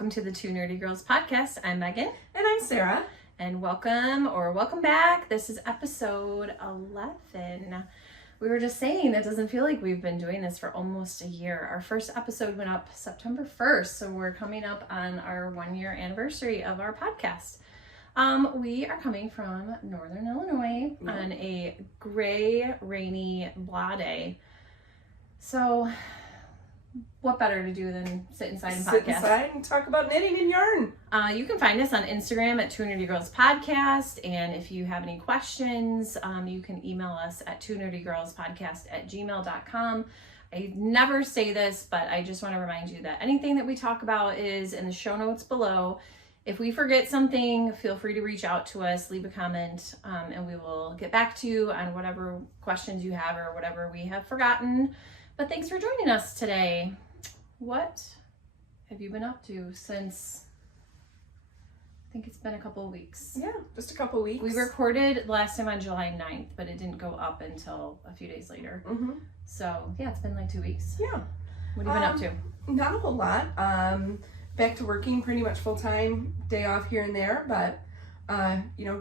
welcome to the Two Nerdy Girls podcast. I'm Megan. And I'm Sarah. And welcome back. This is episode 11. We were just saying it doesn't feel like we've been doing this for almost a year. Our first episode went up September 1st, so we're coming up on our 1-year anniversary of our podcast. We are coming from Northern Illinois on a gray, rainy, blah day. So what better to do than sit inside and podcast? Sit inside and talk about knitting and yarn. You can find us on Instagram at Two Nerdy Girls Podcast, and if you have any questions, you can email us at twonerdygirlspodcast@gmail.com. I never say this, but I just want to remind you that anything that we talk about is in the show notes below. If we forget something, feel free to reach out to us, leave a comment, and we will get back to you on whatever questions you have or whatever we have forgotten. But thanks for joining us today. What have you been up to since, I think it's been a couple of weeks. Yeah, just a couple of weeks. We recorded last time on July 9th, but it didn't go up until a few days later. Mm-hmm. So yeah, it's been like 2 weeks. Yeah. What have you been up to? Not a whole lot. Back to working pretty much full-time, day off here and there, but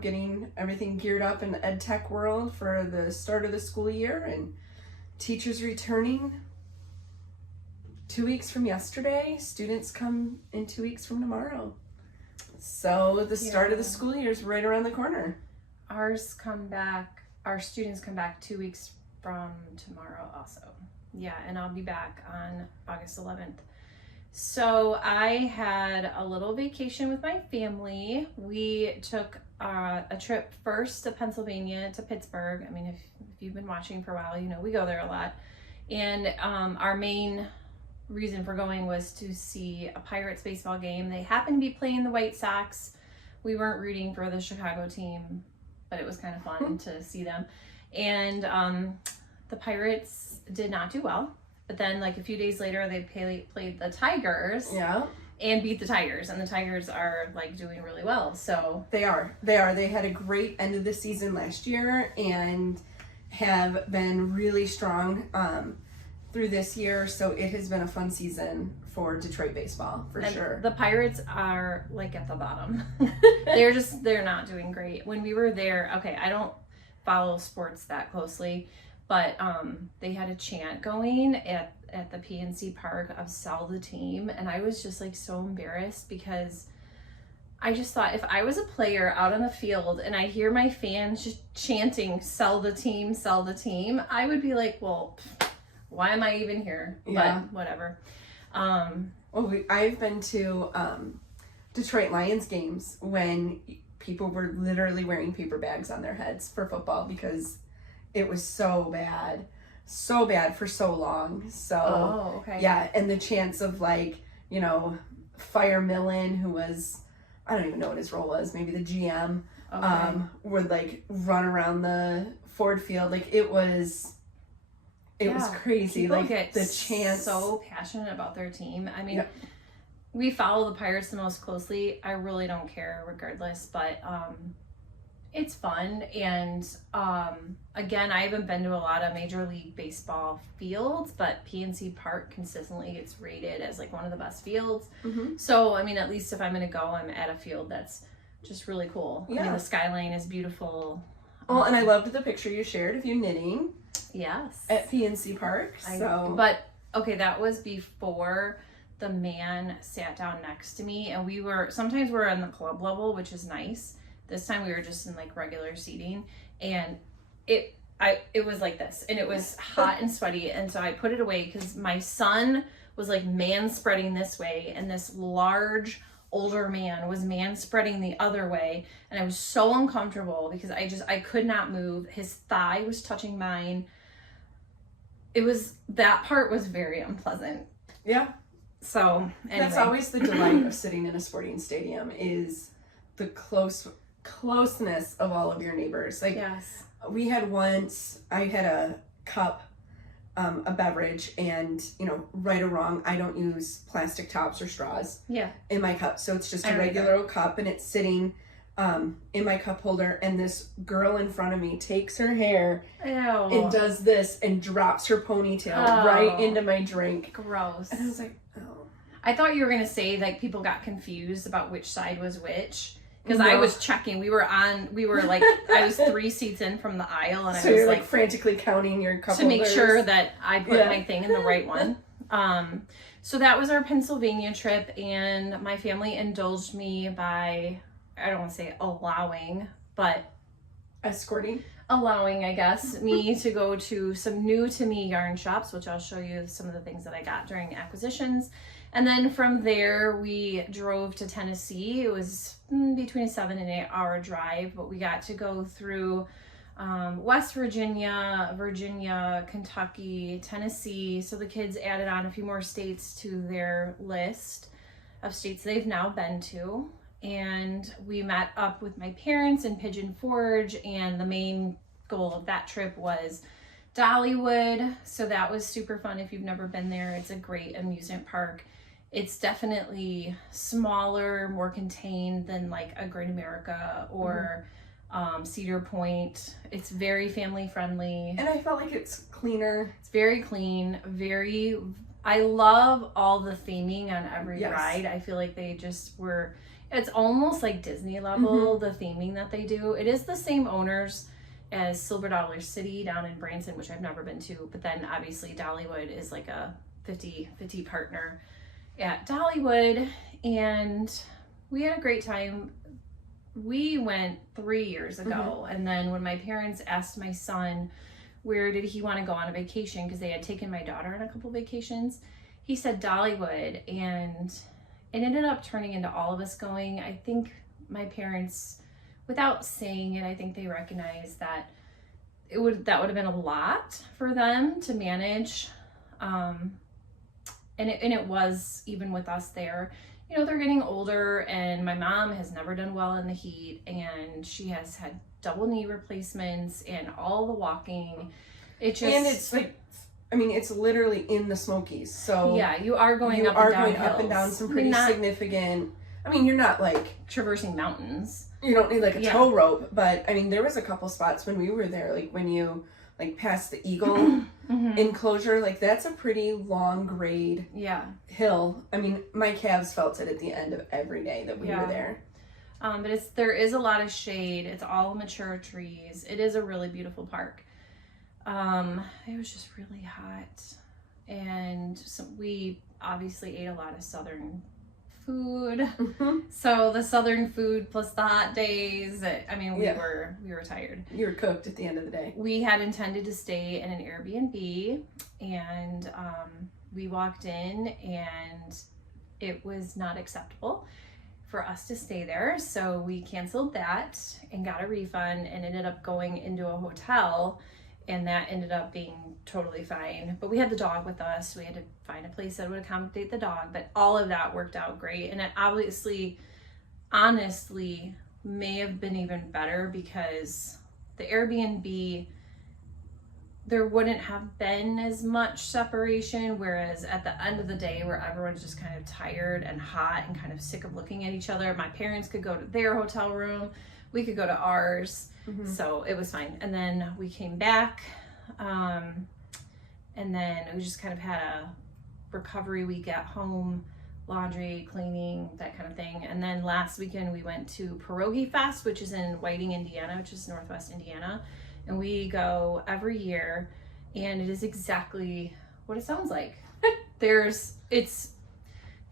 getting everything geared up in the ed tech world for the start of the school year, and teachers returning 2 weeks from yesterday. Students come in 2 weeks from tomorrow. So the start of the school year is right around the corner. Our students come back 2 weeks from tomorrow also. Yeah, and I'll be back on August 11th. So I had a little vacation with my family. We took a trip first to Pennsylvania, to Pittsburgh. I mean, if you've been watching for a while, you know we go there a lot. And our main reason for going was to see a Pirates baseball game. They happened to be playing the White Sox. We weren't rooting for the Chicago team, but it was kind of fun to see them. And the Pirates did not do well. But then, like, a few days later, they played the Tigers. Yeah. And beat the Tigers. And the Tigers are, like, doing really well. So They are. They had a great end of the season last year and have been really strong through this year. So it has been a fun season for Detroit baseball, for sure. The Pirates are, like, at the bottom. They're not doing great. When we were there, okay, I don't follow sports that closely, but they had a chant going at the PNC Park of "Sell the Team," and I was just like so embarrassed because I just thought if I was a player out on the field and I hear my fans just chanting "Sell the team, sell the team," I would be like, well, why am I even here? Yeah. But whatever. I've been to Detroit Lions games when people were literally wearing paper bags on their heads for football because it was so bad for so long. So, okay. Yeah, and the chance of Fire Millen, who was, I don't even know what his role was, maybe the GM, would run around the Ford Field. It was crazy. People get the chance. So passionate about their team. I mean, we follow the Pirates the most closely. I really don't care regardless, but it's fun. And again, I haven't been to a lot of Major League Baseball fields, but PNC Park consistently gets rated as one of the best fields. Mm-hmm. So I mean, at least if I'm going to go, I'm at a field that's just really cool. Yeah. I mean, the skyline is beautiful. Well, and I loved the picture you shared of you knitting. Yes. At PNC Park. That was before the man sat down next to me, and sometimes we're on the club level, which is nice. This time we were just in regular seating, and it was like this, and it was hot and sweaty, and so I put it away because my son was man spreading this way, and this large older man was man spreading the other way, and I was so uncomfortable because I could not move. His thigh was touching mine. That part was very unpleasant. Yeah. So anyway. That's always the delight of sitting in a sporting stadium, is the closeness of all of your neighbors. Yes. I had a cup, a beverage, and right or wrong, I don't use plastic tops or straws in my cup. So it's just a regular old cup, and it's sitting in my cup holder, and this girl in front of me takes her hair and does this and drops her ponytail right into my drink. Gross. And I was like, oh. I thought you were going to say like people got confused about which side was which. Because No. I was checking. We were like, I was 3 seats in from the aisle, and So I was you're like frantically counting your cup to make holders. sure that I put my thing in the right one. So that was our Pennsylvania trip, and my family indulged me by, I don't want to say allowing, but allowing, I guess, me to go to some new to me yarn shops, which I'll show you some of the things that I got during acquisitions. And then from there, we drove to Tennessee. It was between a 7 and 8 hour drive, but we got to go through West Virginia, Kentucky, Tennessee. So the kids added on a few more states to their list of states they've now been to. And we met up with my parents in Pigeon Forge, and the main goal of that trip was Dollywood. So that was super fun. If you've never been there, it's a great amusement park. It's definitely smaller, more contained than like a Great America or Cedar Point. It's very family friendly. And I felt like it's cleaner. It's very clean, I love all the theming on every ride. I feel like they just were, it's almost like Disney level, the theming that they do. It is the same owners as Silver Dollar City down in Branson, which I've never been to, but then obviously Dollywood is like a 50-50 partner at Dollywood, and we had a great time. We went 3 years ago, and then when my parents asked my son where did he want to go on a vacation, because they had taken my daughter on a couple vacations, he said Dollywood, and it ended up turning into all of us going. I think my parents, without saying it, I think they recognized that that would have been a lot for them to manage. And it was, even with us there, you know, they're getting older, and my mom has never done well in the heat, and she has had double knee replacements and all the walking. And it's like, I mean, it's literally in the Smokies. So yeah, you are going up and down some pretty significant, I mean, you're not like traversing mountains. You don't need like a tow rope, but I mean, there was a couple spots when we were there, like when you like past the Eagle enclosure, like that's a pretty long grade hill. I mean, my calves felt it at the end of every day that we were there. But there is a lot of shade. It's all mature trees. It is a really beautiful park. It was just really hot, and so we obviously ate a lot of southern food. So the southern food plus the hot days, I mean, we were tired. You were cooked at the end of the day. We had intended to stay in an Airbnb, and we walked in, and it was not acceptable for us to stay there. So we canceled that and got a refund, and ended up going into a hotel, and that ended up being totally fine. But we had the dog with us. We had to find a place that would accommodate the dog, but all of that worked out great. And it obviously, honestly, may have been even better, because the Airbnb, there wouldn't have been as much separation, whereas at the end of the day, where everyone's just kind of tired and hot and kind of sick of looking at each other, my parents could go to their hotel room, we could go to ours. So it was fine. And then we came back, and then we just kind of had a recovery week at home, laundry, cleaning, that kind of thing. And then last weekend we went to Pierogi Fest, which is in Whiting, Indiana, which is Northwest Indiana. And we go every year, and it is exactly what it sounds like. It's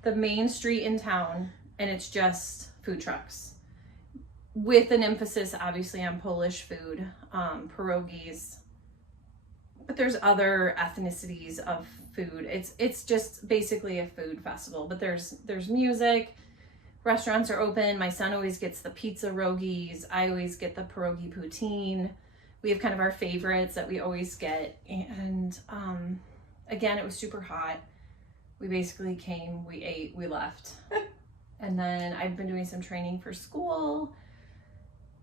the main street in town, and it's just food trucks, with an emphasis obviously on Polish food, pierogies, but there's other ethnicities of food. It's just basically a food festival, but there's music, restaurants are open. My son always gets the pizza rogies. I always get the pierogi poutine. We have kind of our favorites that we always get. And again, it was super hot. We basically came, we ate, we left. And then I've been doing some training for school,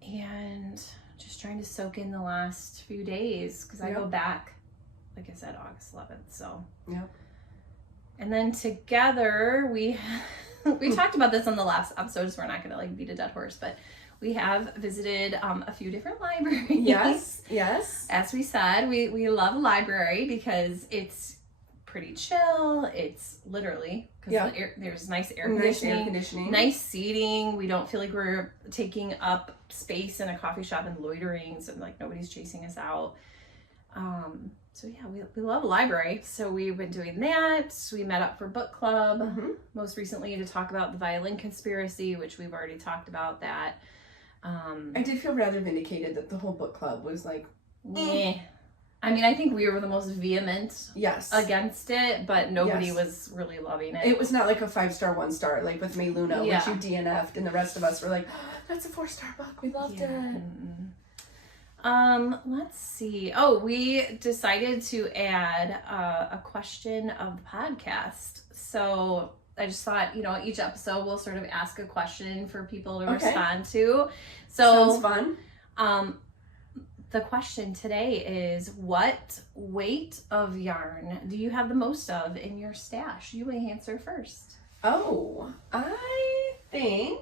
and just trying to soak in the last few days, because I go back, like I said, August 11th. So and then together we talked about this on the last episode, so we're not gonna like beat a dead horse, but we have visited a few different libraries. Yes. As we said, we love a library because it's pretty chill. It's literally, because there's nice air conditioning, nice seating. We don't feel like we're taking up space in a coffee shop and loitering, so like nobody's chasing us out. So yeah, we love a library. So we've been doing that. We met up for book club, most recently to talk about the violin conspiracy, which we've already talked about that. I did feel rather vindicated that the whole book club was like, I mean, I think we were the most vehement against it, but nobody was really loving it. It was not like a 5-star, 1-star, like with May Luna, which you DNF'd, and the rest of us were like, oh, that's a 4-star book. We loved it. Let's see. Oh, we decided to add a question of the podcast. So I just thought, each episode we'll sort of ask a question for people to respond to. So sounds fun. The question today is, what weight of yarn do you have the most of in your stash? You may answer first. Oh, I think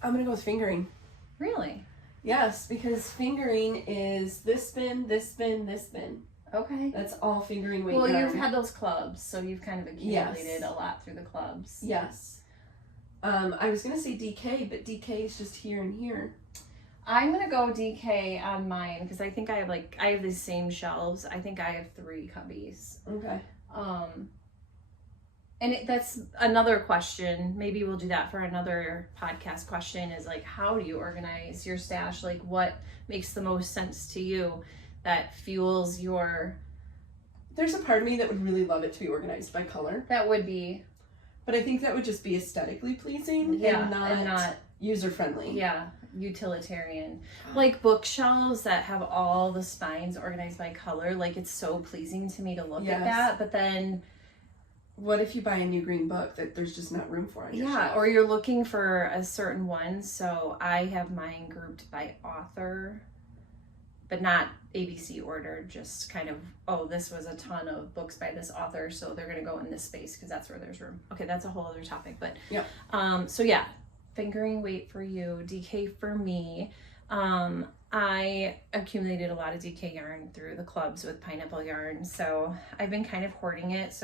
I'm going to go with fingering. Really? Yes, because fingering is this spin, this spin, this spin. Okay. That's all fingering weight. Well, you've had those clubs, so you've kind of accumulated a lot through the clubs. Yes. I was going to say DK, but DK is just here and here. I'm going to go DK on mine because I think I have the same shelves. I think I have 3 cubbies. Okay. And that's another question. Maybe we'll do that for another podcast question, is like, how do you organize your stash? Like, what makes the most sense to you that fuels your... There's a part of me that would really love it to be organized by color. That would be... But I think that would just be aesthetically pleasing and not user-friendly. Yeah, utilitarian. Like bookshelves that have all the spines organized by color. Like, it's so pleasing to me to look at that. But then... What if you buy a new green book that there's just not room for on your shelf? Or you're looking for a certain one. So I have mine grouped by author, but not ABC order, just kind of, this was a ton of books by this author, so they're going to go in this space because that's where there's room. Okay, that's a whole other topic, but fingering weight for you, DK for me. I accumulated a lot of DK yarn through the clubs with pineapple yarn, so I've been kind of hoarding it,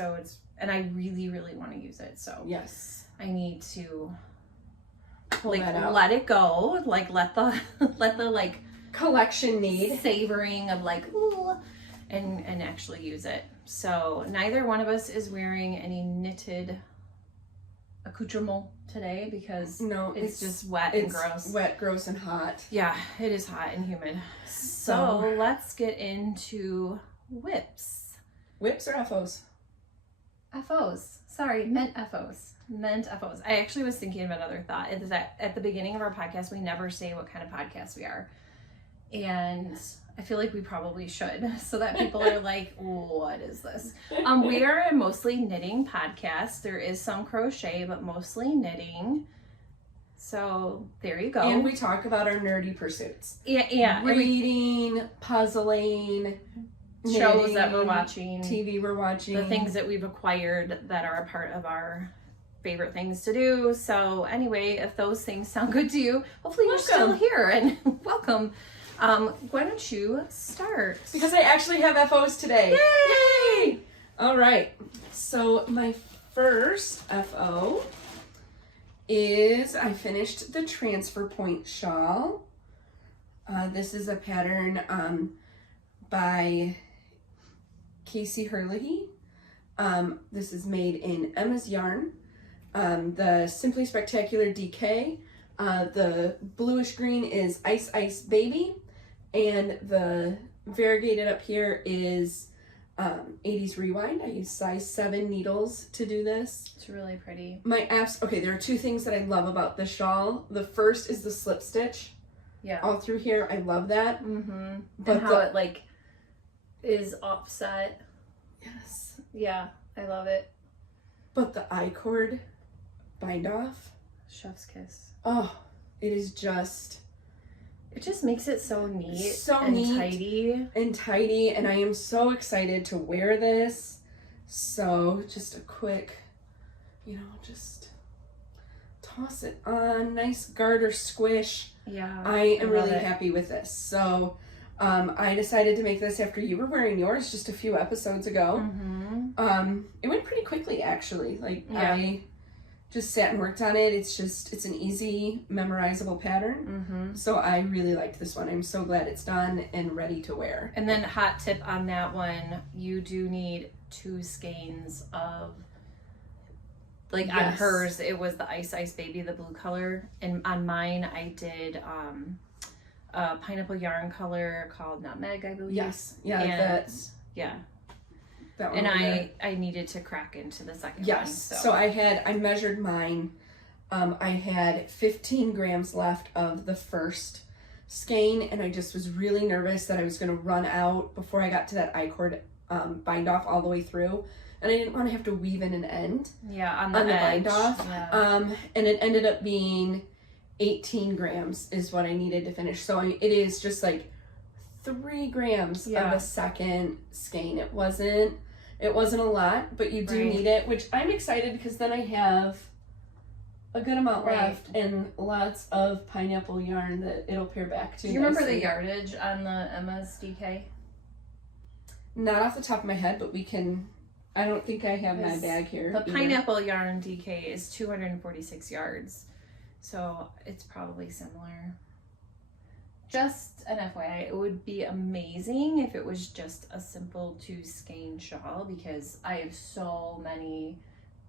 and I really, really want to use it, so yes, I need to let it go, let the collection need savoring of and actually use it. So neither one of us is wearing any knitted accoutrement today because it's just wet and gross. Wet, gross, and hot. Yeah, it is hot and humid. So let's get into whips. Whips or FOs? FOs. Sorry, meant FOs. I actually was thinking of another thought. Is that at the beginning of our podcast, we never say what kind of podcast we are. And I feel like we probably should, so that people are like, what is this? We are a mostly knitting podcast. There is some crochet, but mostly knitting. So there you go. And we talk about our nerdy pursuits. Yeah. Reading, puzzling, shows knitting, that we're watching. TV we're watching. The things that we've acquired that are a part of our favorite things to do. So anyway, if those things sound good to you, hopefully you're still here and welcome. Why don't you start? Because I actually have FOs today. Yay! All right. So my first FO is I finished the Transfer Point shawl. This is a pattern by Casey Herlihy. This is made in Emma's Yarn. The Simply Spectacular DK. The bluish green is Ice Ice Baby. And the variegated up here is 80s Rewind. I use size 7 needles to do this. It's really pretty. Okay, there are 2 things that I love about the shawl. The first is the slip stitch. Yeah. All through here, I love that. Mm-hmm. But how it is offset. Yes. Yeah, I love it. But the I-cord bind off. Chef's kiss. Oh, it is just... It just makes it so neat, tidy. And tidy, and I am so excited to wear this. So just a quick, just toss it on. Nice garter squish. Yeah. I am really happy with this. So I decided to make this after you were wearing yours just a few episodes ago. It went pretty quickly, actually. Like, Yeah. I just sat and worked on it. It's an easy, memorizable pattern. So I really liked this one. I'm so glad it's done and ready to wear. And then hot tip on that one, you do need 2 skeins of, like on Yes. hers, it was the Ice Ice Baby, the blue color. And on mine, I did a pineapple yarn color called Nutmeg, I believe. Yes. Yeah, And, that's yeah. that one. And over there. I needed to crack into the second one. Yes. So I measured mine. I had 15 grams left of the first skein, and I just was really nervous that I was going to run out before I got to that I-cord bind off all the way through. And I didn't want to have to weave in an end on the bind edge. off. Yeah. And it ended up being 18 grams is what I needed to finish. So it is just like 3 grams of a second skein. It wasn't a lot, but you do need it, which I'm excited because then I have a good amount left and lots of pineapple yarn that it'll pair back to. Do you remember the yardage on the Emma's DK? Not off the top of my head, but we can. I don't think I have my bag here. The pineapple yarn DK is 246 yards, so it's probably similar. Just an FYI, it would be amazing if it was just a simple 2 skein shawl, because I have so many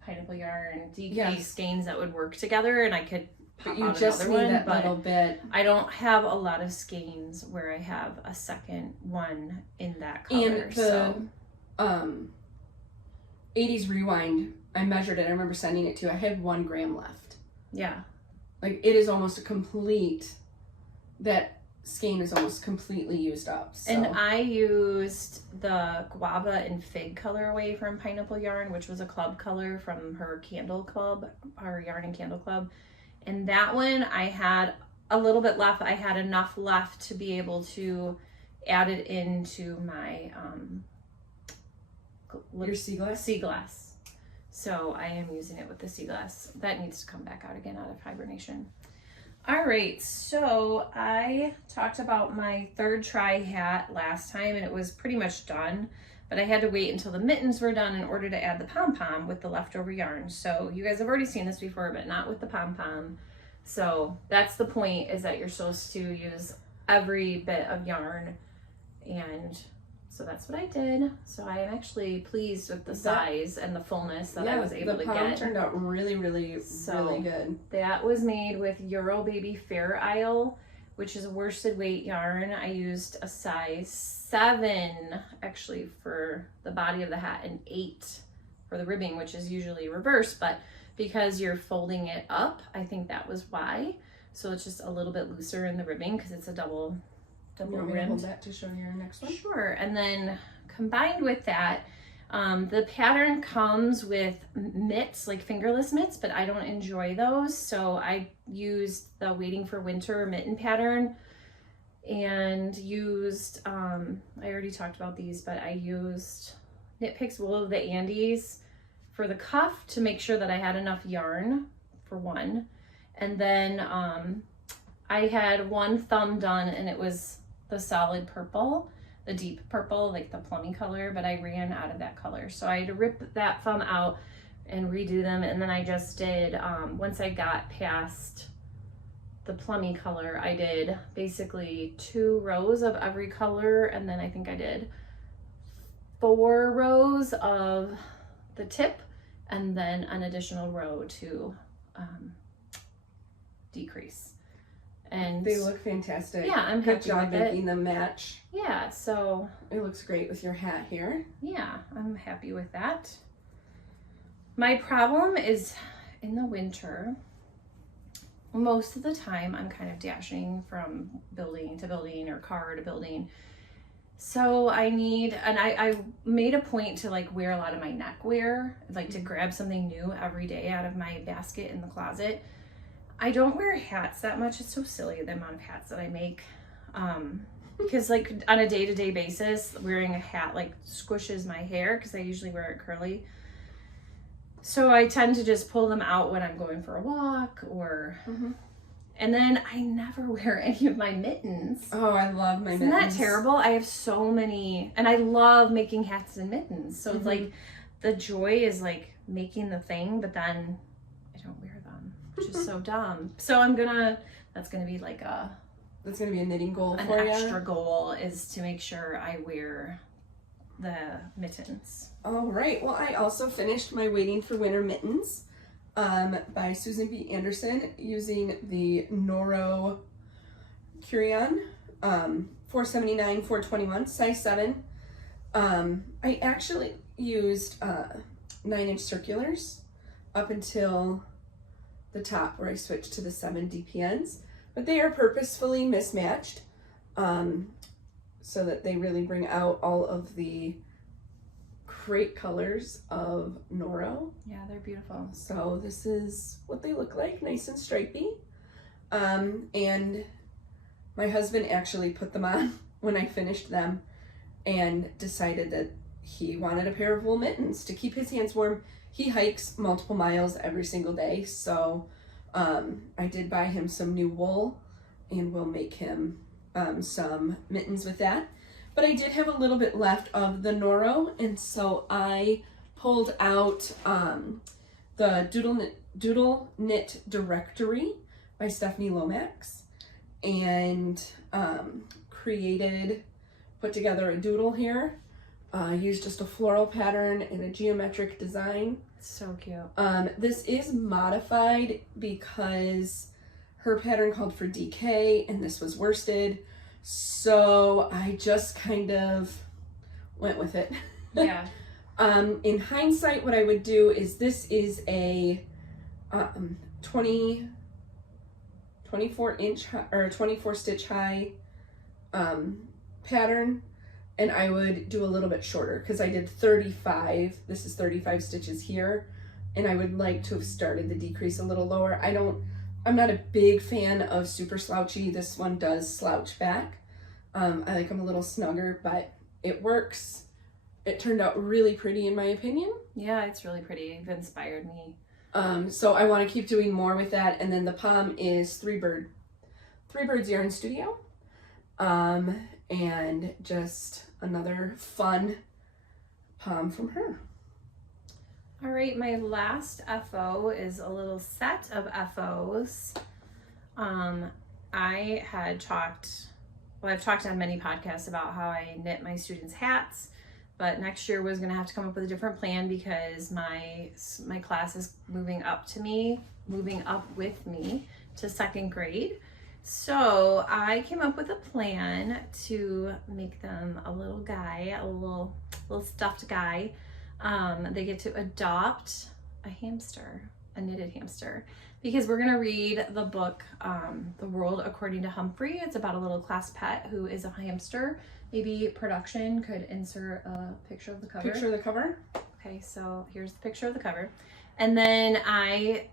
pineapple yarn DK skeins that would work together, and I could pop you out just another need one, that but little bit. I don't have a lot of skeins where I have a second one in that color. And the 80s Rewind, I measured it. I remember sending it to you. I had 1 gram left. Yeah. Like, it is almost a complete, that skein is almost completely used up. So. And I used the guava and fig colorway from Pineapple Yarn, which was a club color from her candle club, our yarn and candle club. And that one, I had a little bit left. I had enough left to be able to add it into my your sea glass? Sea glass. So I am using it with the sea glass. That needs to come back out again out of hibernation. All right, so I talked about my 3rd try hat last time, and it was pretty much done, but I had to wait until the mittens were done in order to add the pom-pom with the leftover yarn. So you guys have already seen this before, but not with the pom-pom. So that's the point, is that you're supposed to use every bit of yarn, and so that's what I did. So I am actually pleased with the size and the fullness that I was able to get. The pom turned out really, really, really good. That was made with Euro Baby Fair Isle, which is a worsted weight yarn. I used a size 7 actually for the body of the hat and 8 for the ribbing, which is usually reversed, but because you're folding it up, I think that was why. So it's just a little bit looser in the ribbing because it's a double rimmed. Hold that to show your next one. Sure. And then combined with that, the pattern comes with mitts, like fingerless mitts, but I don't enjoy those. So I used the Waiting for Winter mitten pattern and used, I already talked about these, but I used Knit Picks Wool of the Andes for the cuff to make sure that I had enough yarn for one. And then I had one thumb done, and it was the solid purple, the deep purple, like the plummy color, but I ran out of that color. So I had to rip that thumb out and redo them. And then I just did, once I got past the plummy color, I did basically 2 rows of every color. And then I think I did 4 rows of the tip and then an additional row to decrease. And they look fantastic. Yeah, I'm Good happy job with it. making them match. Yeah, so it looks great with your hat here. Yeah, I'm happy with that. My problem is in the winter, most of the time I'm kind of dashing from building to building or car to building. So I need, and I made a point to like wear a lot of my neckwear, like to grab something new every day out of my basket in the closet. I don't wear hats that much. It's so silly, the amount of hats that I make. Because like on a day-to-day basis, wearing a hat like squishes my hair because I usually wear it curly. So I tend to just pull them out when I'm going for a walk or And then I never wear any of my mittens. Oh, I love my Isn't mittens. that terrible? I have so many, and I love making hats and mittens. So it's like the joy is like making the thing, but then I don't wear them, which is so dumb. So that's gonna be like that's gonna be a knitting goal an for you. extra goal is to make sure I wear the mittens. All right. Well, I also finished my Waiting for Winter mittens by Susan B. Anderson using the Noro Curion 479, 421, size 7. I actually used 9-inch circulars up until the top where I switched to the 7 DPNs, but they are purposefully mismatched so that they really bring out all of the great colors of Noro. Yeah, they're beautiful. So this is what they look like, nice and stripy. And my husband actually put them on when I finished them and decided that he wanted a pair of wool mittens to keep his hands warm. He hikes multiple miles every single day, so I did buy him some new wool and we'll make him some mittens with that. But I did have a little bit left of the Noro, and so I pulled out the Doodle Knit Directory by Stephanie Lomax and put together a doodle here. Used just a floral pattern and a geometric design. So cute. This is modified because her pattern called for DK and this was worsted. So I just kind of went with it. Yeah. In hindsight, what I would do is this is a 24 inch or 24 stitch high pattern, and I would do a little bit shorter because I did 35. This is 35 stitches here, and I would like to have started the decrease a little lower. I'm not a big fan of super slouchy. This one does slouch back. I like them a little snugger, but it works. It turned out really pretty in my opinion. Yeah, it's really pretty. It inspired me. So I want to keep doing more with that. And then the pom is Three Birds Yarn Studio. And just another fun pom from her. All right, my last FO is a little set of FOs. I've talked on many podcasts about how I knit my students' hats, but next year was gonna have to come up with a different plan because my class is moving up with me to 2nd grade. So I came up with a plan to make them a little guy, a little stuffed guy. They get to adopt a knitted hamster, because we're gonna read the book, The World According to Humphrey. It's about a little class pet who is a hamster. Maybe production could insert a picture of the cover. Picture of the cover? Okay, so here's the picture of the cover. And then I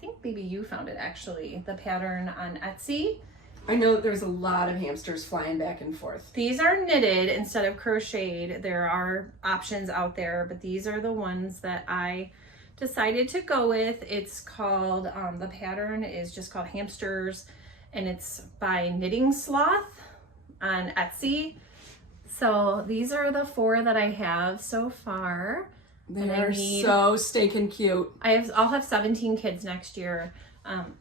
think maybe you found it actually, the pattern on Etsy. I know that there's a lot of hamsters flying back and forth. These are knitted instead of crocheted. There are options out there, but these are the ones that I decided to go with. It's called, the pattern is just called Hamsters, and it's by Knitting Sloth on Etsy. So these are the 4 that I have so far. They are so stinking cute. I'll have 17 kids next year,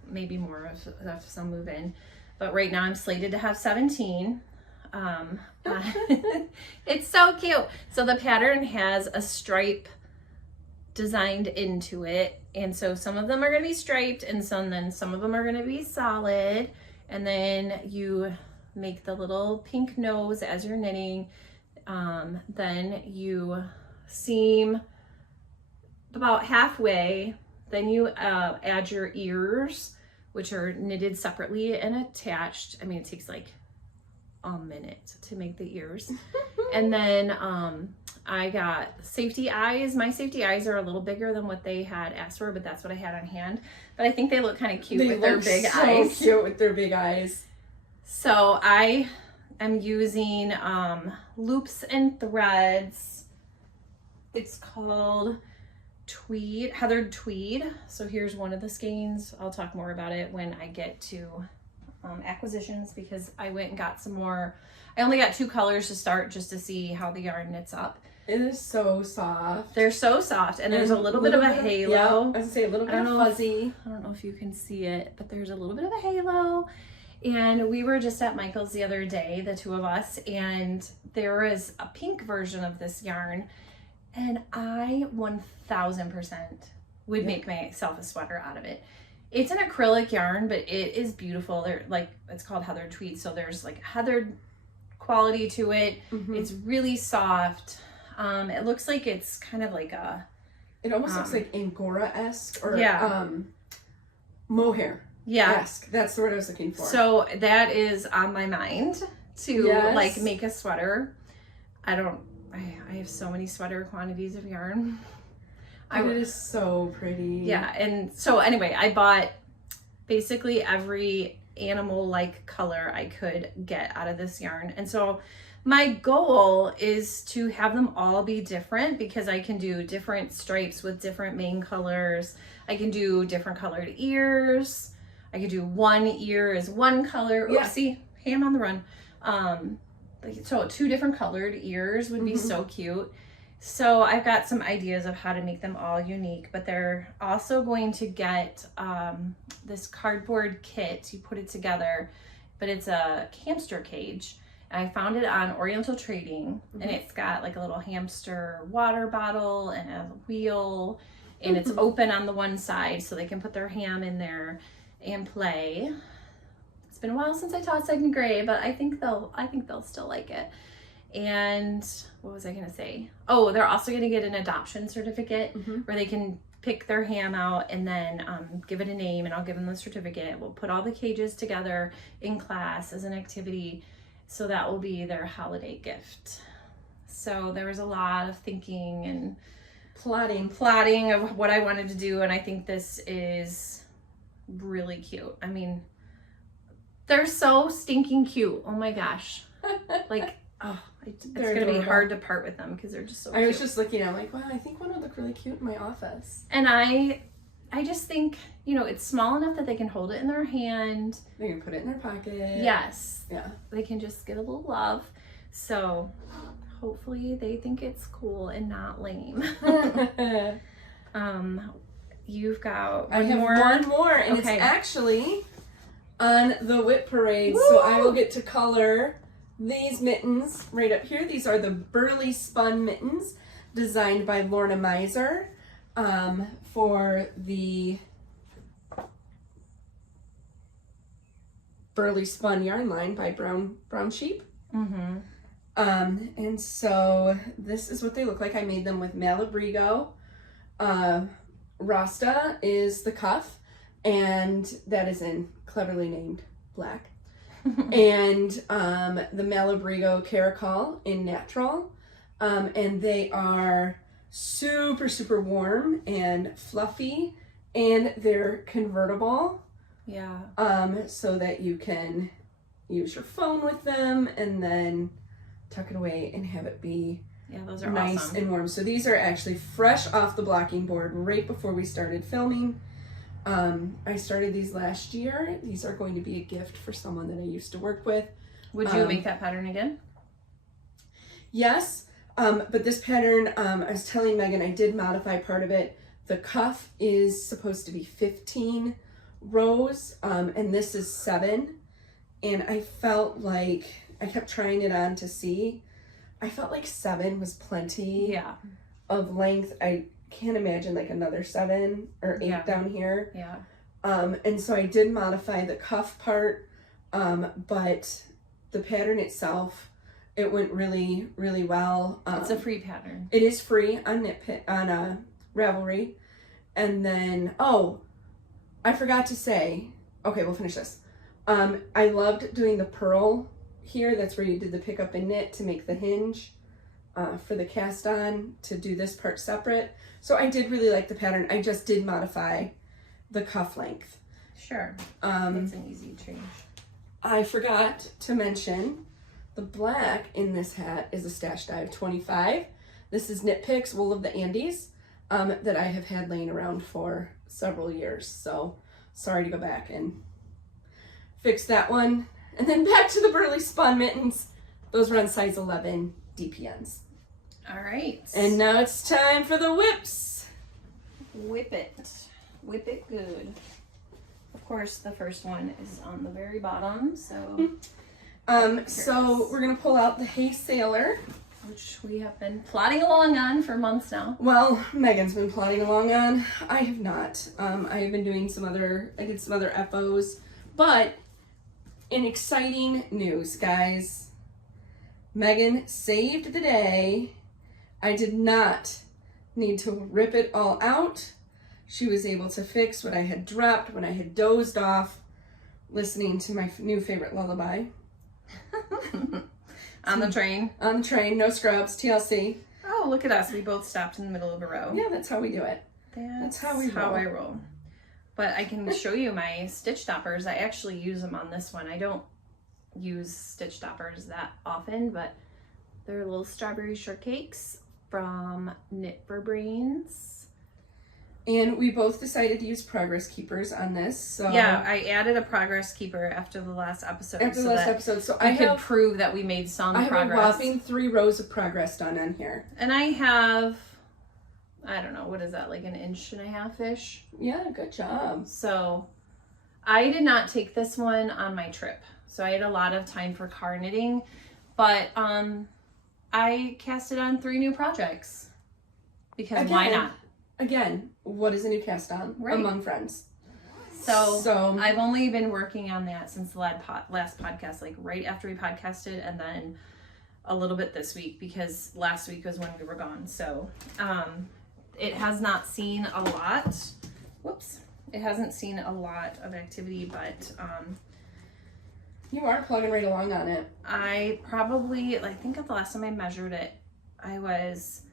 maybe more if some move in. But right now I'm slated to have 17. It's so cute. So the pattern has a stripe designed into it. And so some of them are going to be striped and some of them are going to be solid. And then you make the little pink nose as you're knitting. Then you seam about halfway. Then you add your ears, which are knitted separately and attached. I mean, it takes like a minute to make the ears. And then I got safety eyes. My safety eyes are a little bigger than what they had asked for, but that's what I had on hand. But I think they look kind of cute with their big eyes. They look so cute with their big eyes. So I am using loops and threads. It's called tweed, heathered tweed. So here's one of the skeins. I'll talk more about it when I get to acquisitions, because I went and got some more. I only got 2 colors to start just to see how the yarn knits up. It is so soft. They're so soft, and there's a little bit of a halo. Yeah, I was gonna say a little bit of fuzzy. I don't know if you can see it, but there's a little bit of a halo. And we were just at Michael's the other day, the 2 of us, and there was a pink version of this yarn, and I 1000% would make myself a sweater out of it. It's an acrylic yarn, but it is beautiful. They're like, it's called heathered tweed, so there's like heathered quality to it. It's really soft. It looks like it's kind of like a... It almost looks like Angora-esque or mohair. Yeah. That's the word I was looking for. So that is on my mind to like make a sweater. I have so many sweater quantities of yarn. It is so pretty. Yeah. And so anyway, I bought basically every animal-like color I could get out of this yarn. And so my goal is to have them all be different, because I can do different stripes with different main colors. I can do different colored ears. I could do one ear as one color. Oopsie, ham on the run. So 2 different colored ears would be so cute. So I've got some ideas of how to make them all unique, but they're also going to get this cardboard kit. You put it together, but it's a hamster cage. And I found it on Oriental Trading, and it's got like a little hamster water bottle and a wheel, and it's open on the one side so they can put their ham in there and play. It's been a while since I taught 2nd grade, but I think they'll still like it. And what was I gonna say? Oh, they're also gonna get an adoption certificate where they can pick their ham out and then give it a name, and I'll give them the certificate. We'll put all the cages together in class as an activity, so that will be their holiday gift. So there was a lot of thinking and plotting of what I wanted to do, and I think this is really cute. I mean, they're so stinking cute. Oh my gosh. Like, it's gonna be hard to part with them because they're just so cute. I was just looking, I'm like, wow, I think one would look really cute in my office. And I just think, you know, it's small enough that they can hold it in their hand. They can put it in their pocket. Yes. Yeah. They can just get a little love. So hopefully they think it's cool and not lame. You've got one more. One more, and it's actually on the whip parade. Woo! So I will get to color these mittens right up here. These are the Burley Spun mittens designed by Lorna Miser for the Burley Spun yarn line by Brown Sheep. And so this is what they look like. I made them with Malabrigo. Rasta is the cuff, and that is in cleverly named black. And the Malabrigo Caracol in natural. And they are super, super warm and fluffy, and they're convertible. Yeah. So that you can use your phone with them and then tuck it away and have it be those are nice awesome. And warm. So these are actually fresh off the blocking board right before we started filming. I started these last year. These are going to be a gift for someone that I used to work with. Would you make that pattern again? Yes, but this pattern, I was telling Megan, I did modify part of it. The cuff is supposed to be 15 rows, and this is 7. And I felt like, I kept trying it on to see. I felt like 7 was plenty of length. I can't imagine like another 7 or 8 down here. Yeah. And so I did modify the cuff part, but the pattern itself, it went really, really well. It's a free pattern. It is free on Ravelry. And then, I forgot to say, okay, we'll finish this. I loved doing the purl here. That's where you did the pick up and knit to make the hinge for the cast on, to do this part separate. So I did really like the pattern. I just did modify the cuff length. Sure. It's an easy change. I forgot to mention the black in this hat is a stash dye of 25. This is Knit Picks Wool of the Andes. that I have had laying around for several years. So sorry to go back and fix that one. And then back to the Burley Spun mittens. Those run size 11 DPNs. All right. And now it's time for the whips. Whip it. Whip it good. Of course, the first one is on the very bottom, so... So we're going to pull out the Hey Sailor. Which we have been plodding along on for months now. Well, Megan's been plodding along on. I have not. I have been doing I did some other FOs. But in exciting news, guys, Megan saved the day. I did not need to rip it all out. She was able to fix what I had dropped when I had dozed off listening to my new favorite lullaby. On the train. On the train, no scrubs, TLC. Oh, look at us. We both stopped in the middle of a row. Yeah, that's how we do it. That's how I roll. But I can show you my stitch stoppers. I actually use them on this one. I don't use stitch stoppers that often, but they're little strawberry shortcakes from Knit for Brains. And we both decided to use progress keepers on this. So yeah, I added a progress keeper after the last episode. So I could prove that we made some progress. I have a whopping 3 rows of progress done on here. And I have, I don't know, what is that, like 1.5 inches-ish? Yeah, good job. So I did not take this one on my trip. So I had a lot of time for car knitting, but I cast it on 3 new projects because why not? Again, what is a new cast on among friends? So I've only been working on that since the last podcast, like right after we podcasted, and then a little bit this week because last week was when we were gone. So it has not seen a lot. Whoops. It hasn't seen a lot of activity, but you are plugging right along on it. I think at the last time I measured it, I was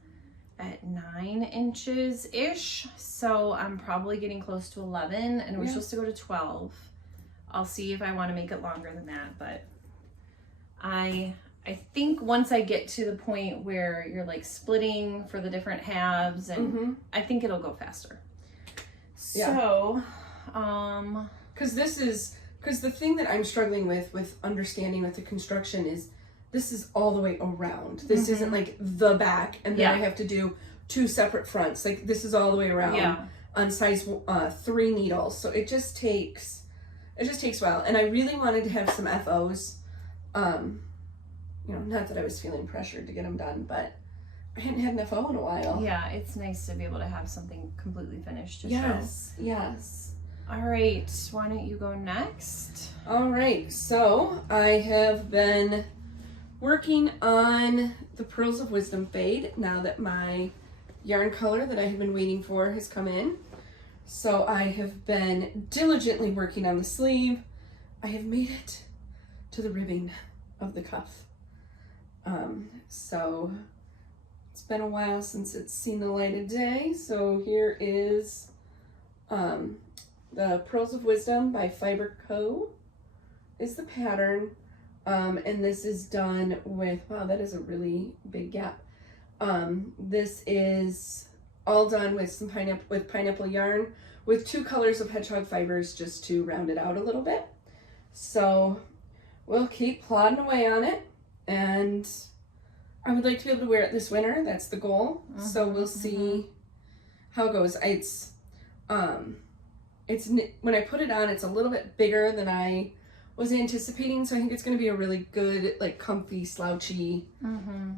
at 9 inches-ish, so I'm probably getting close to 11, and we're supposed to go to 12. I'll see if I want to make it longer than that, but I think once I get to the point where you're like splitting for the different halves, and I think it'll go faster. Yeah. So, because the thing that I'm struggling with understanding with the construction is this is all the way around. This isn't like the back, and then I have to do 2 separate fronts. Like this is all the way around on size 3 needles. So it just takes a while. And I really wanted to have some FOs. Not that I was feeling pressured to get them done, but I hadn't had an FO in a while. Yeah, it's nice to be able to have something completely finished to show. Yes. All right, why don't you go next? All right, so I have been working on the Pearls of Wisdom fade now that my yarn color that I have been waiting for has come in. So I have been diligently working on the sleeve. I have made it to the ribbing of the cuff. So it's been a while since it's seen the light of day. So here is the Pearls of Wisdom by Fiber Co. is the pattern. And this is done with, wow, that is a really big gap. This is all done with some pineapple yarn with 2 colors of hedgehog fibers just to round it out a little bit. So we'll keep plodding away on it, and I would like to be able to wear it this winter. That's the goal. So we'll see how it goes. It's when I put it on, it's a little bit bigger than I was anticipating, so I think it's going to be a really good, like, comfy, slouchy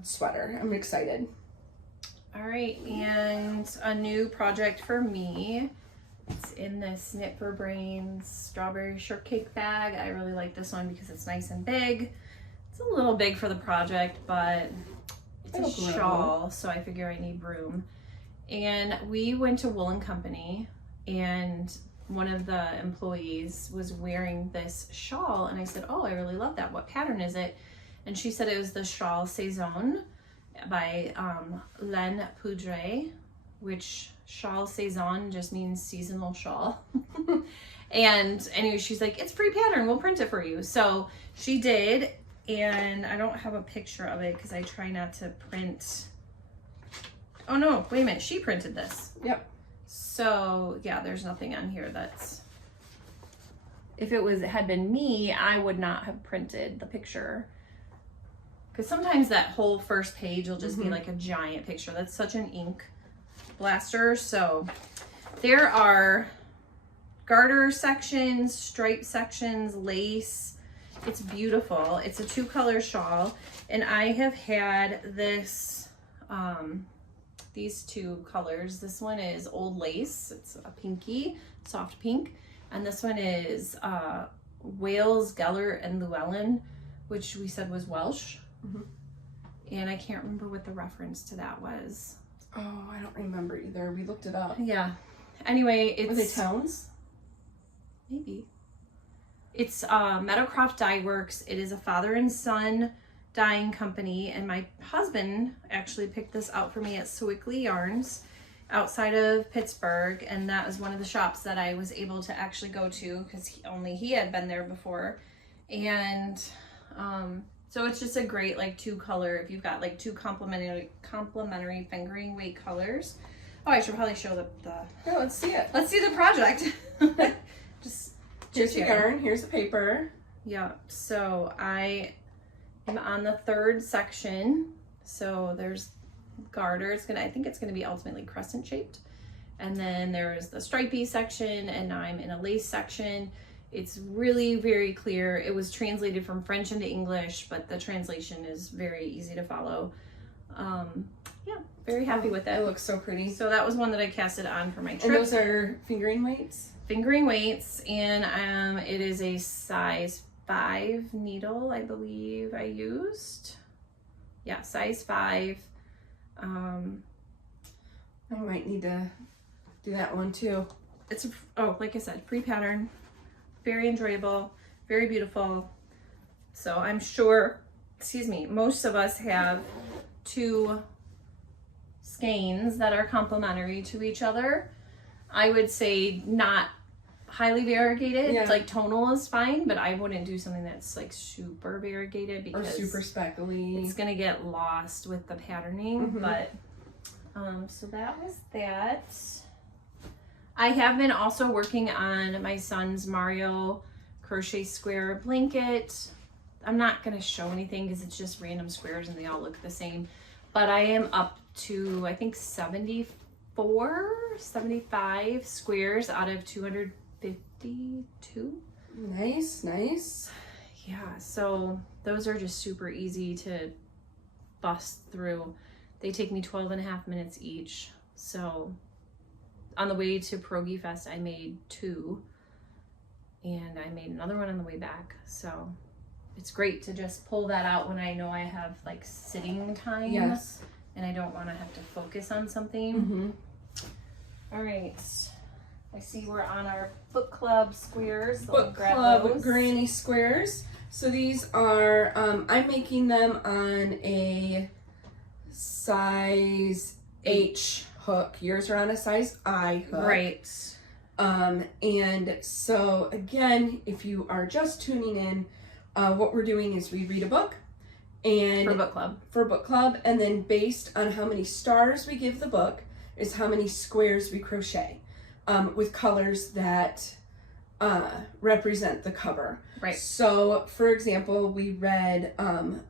sweater. I'm excited. All right, and a new project for me. It's in this Knit for Brains strawberry shortcake bag. I really like this one because it's nice and big. It's a little big for the project, but it's a shawl, so I figure I need room. And we went to Wool & Company, and one of the employees was wearing this shawl, and I said, oh, I really love that. What pattern is it? And she said it was the Shawl Saison by Len Poudre, which shawl saison just means seasonal shawl. And anyway, she's like, it's free pattern, we'll print it for you. So she did, and I don't have a picture of it because I try not to print. Oh no, wait a minute. She printed this. Yep. So yeah, there's nothing on here that's. If it had been me, I would not have printed the picture. Because sometimes that whole first page will just be like a giant picture. That's such an ink blaster. So there are garter sections, stripe sections, lace. It's beautiful. It's a 2-color shawl. And I have had this, these 2 colors. This one is old lace. It's a pinky, soft pink. And this one is Wales, Geller, and Llewellyn, which we said was Welsh. And I can't remember what the reference to that was. Oh, I don't remember either. We looked it up. Yeah. Anyway, it's... Were they towns? Maybe. It's Meadowcroft Dye Works. It is a father and son dyeing company. And my husband actually picked this out for me at Sewickley Yarns outside of Pittsburgh, and that was one of the shops that I was able to actually go to because he had been there before. And so it's just a great like 2-color, if you've got like 2 complementary fingering weight colors. Oh, I should probably show the Yeah, let's see it. let's see the project. Just Here's the yarn, here's the paper. yeah, so I am on the 3rd section. So there's garter. I think it's gonna be ultimately crescent shaped. And then there's the stripey section, and I'm in a lace section. It's really very clear. It was translated from French into English, but the translation is very easy to follow. Yeah, very happy with it. It looks so pretty. So that was one that I casted on for my trip. And those are fingering weights? Fingering weights, and it is a size 5 needle, I believe I used. Yeah, size 5. I might need to do that one too. It's like I said, free pattern, very enjoyable, very beautiful. So I'm sure, most of us have 2 skeins that are complementary to each other. I would say not highly variegated. Yeah. Like tonal is fine, but I wouldn't do something that's like super variegated because or super speckly. it's gonna get lost with the patterning. But so that was that. I have been also working on my son's Mario crochet square blanket. I'm not gonna show anything because it's just random squares and they all look the same, but I am up to I think 75 squares out of 252. Nice. Yeah, so those are just super easy to bust through. They take me 12.5 minutes each. So on the way to Pierogi Fest, I made 2, and I made another one on the way back. So it's great to just pull that out when I know I have like sitting time. Yes. And I don't want to have to focus on something. All right. I see we're on our book club squares. So Book club granny squares. So these are, I'm making them on a size H hook. Yours are on a size I hook. Right. And so again, if you are just tuning in, what we're doing is we read a book and for book club, and then based on how many stars we give the book is how many squares we crochet, with colors that represent the cover. Right. So for example, we read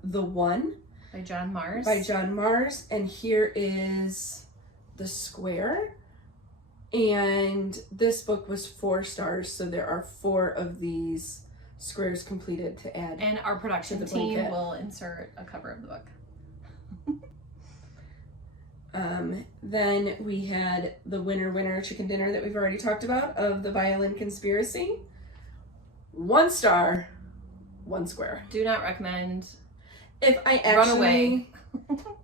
The One by John Mars. And here is the square. And this book was 4 stars, so there are 4 of these squares completed to add. And our production team will insert a cover of the book. Then we had the winner chicken dinner that we've already talked about of the Violin Conspiracy. 1 star, 1 square. Do not recommend. If I actually, run away.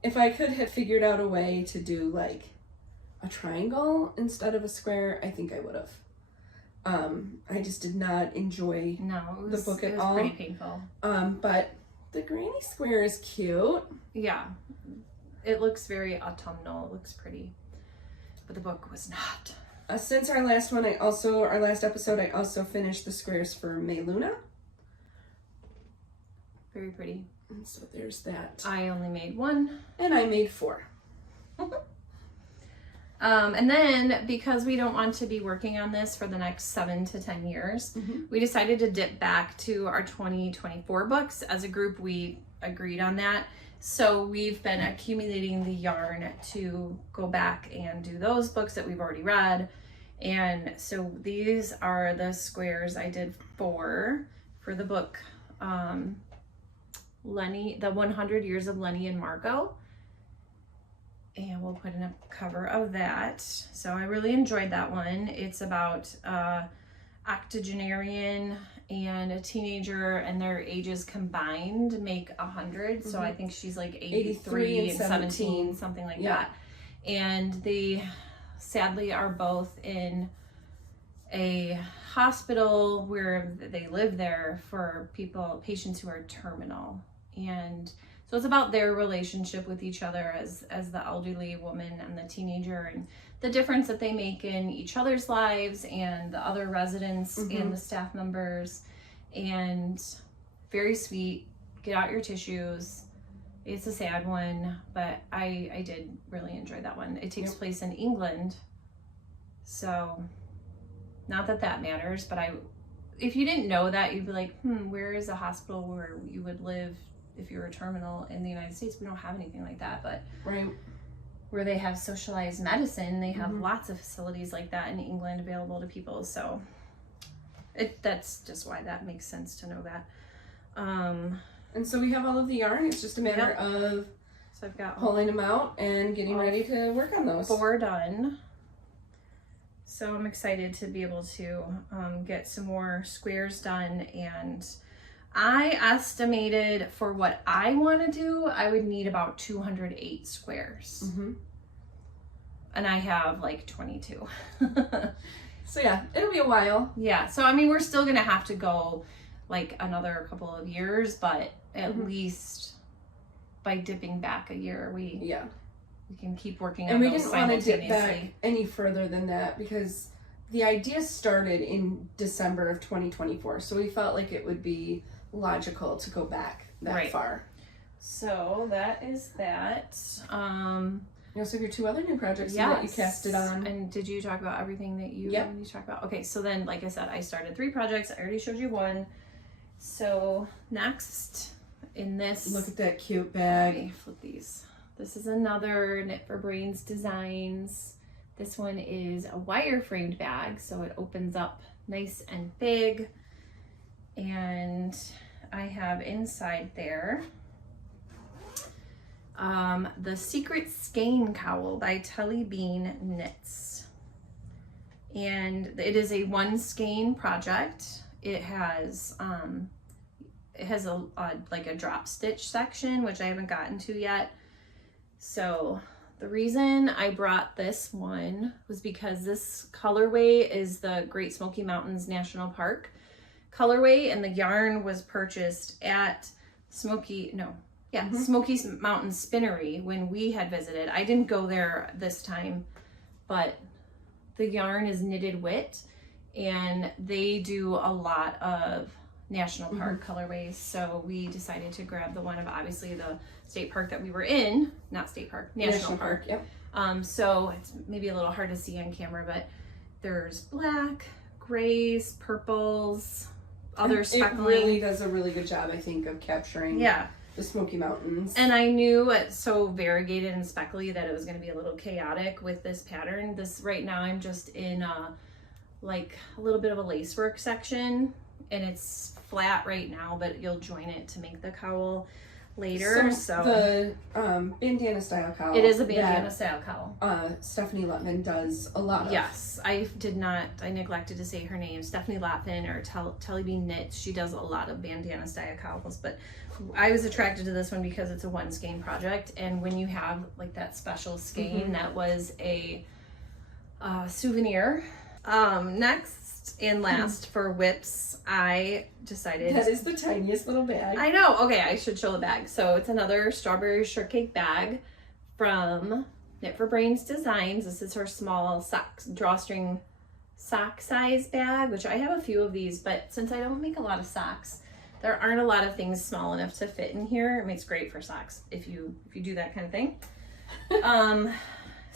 If I could have figured out a way to do like a triangle instead of a square, I think I would have. I just did not enjoy the book at all. It was pretty painful. But the granny square is cute. Yeah. It looks very autumnal. It looks pretty. But the book was not. Since our last episode, I also finished the squares for May Luna. Very pretty. And so there's that. I only made 1. And I made 4. And then because we don't want to be working on this for the next 7 to 10 years, we decided to dip back to our 2024 books. As a group, we agreed on that. So we've been accumulating the yarn to go back and do those books that we've already read. And so these are the squares I did for the book, Lenny, the 100 Years of Lenny and Margot. And we'll put in a cover of that. So I really enjoyed that one. It's about octogenarian and a teenager, and their ages combined make 100. So I think she's like 83 and 17, something like that. And they sadly are both in a hospital where they live there for patients who are terminal. And so it's about their relationship with each other as the elderly woman and the teenager, and the difference that they make in each other's lives and the other residents and the staff members. And very sweet. Get out your tissues. It's a sad one, but I did really enjoy that one. It takes place in England. So not that that matters, but if you didn't know that, you'd be like, where is a hospital where you would live if you were terminal in the United States? We don't have anything like that, but where they have socialized medicine, they have lots of facilities like that in England available to people. So that's just why that makes sense to know that. And so we have all of the yarn. It's just a matter of I've got pulling them out and getting ready to work on those. 4 done. So I'm excited to be able to get some more squares done. And I estimated for what I want to do, I would need about 208 squares. And I have like 22. So yeah, it'll be a while. Yeah, so I mean, we're still gonna have to go like another couple of years, but at least by dipping back a year, we can keep working on those simultaneously. And we didn't want to dip back any further than that because the idea started in December of 2024. So we felt like it would be logical to go back that far. So that is that. You also have your 2 other new projects that you casted on. And did you talk about everything that you need to talk about? Okay, so then, like I said, I started 3 projects. I already showed you 1. So next in this... Look at that cute bag. Let me flip these. This is another Knit for Brains Designs. This one is a wire-framed bag, so it opens up nice and big. And I have inside there the Secret Skein Cowl by Telly Bean Knits. And it is a 1 skein project. It has a like a drop stitch section, which I haven't gotten to yet. So the reason I brought this one was because this colorway is the Great Smoky Mountains National Park colorway, and the yarn was purchased at Smoky Mountain Spinnery when we had visited. I didn't go there this time, but the yarn is knitted wit, and they do a lot of national park colorways. So we decided to grab the one of obviously the state park that we were in, not state park, national park. So it's maybe a little hard to see on camera, but there's black, grays, purples, other speckling. It really does a really good job, I think, of capturing the Smoky Mountains. And I knew it's so variegated and speckly that it was going to be a little chaotic with this pattern. This right now I'm just in like a little bit of a lacework section, and it's flat right now, but you'll join it to make the cowl later. So the bandana style cowl. It is a bandana style cowl. Stephanie Lutman does a lot of. Yes, I neglected to say her name. Stephanie Lutman, or Telly Bean Knits. She does a lot of bandana style cowls, but I was attracted to this one because it's a 1 skein project, and when you have like that special skein, that was a souvenir. Next and last for whips, I decided... That is the tiniest little bag. I know. Okay, I should show the bag. So it's another strawberry shortcake bag from Knit for Brains Designs. This is her small drawstring sock size bag, which I have a few of these, but since I don't make a lot of socks, there aren't a lot of things small enough to fit in here. It makes great for socks if you do that kind of thing.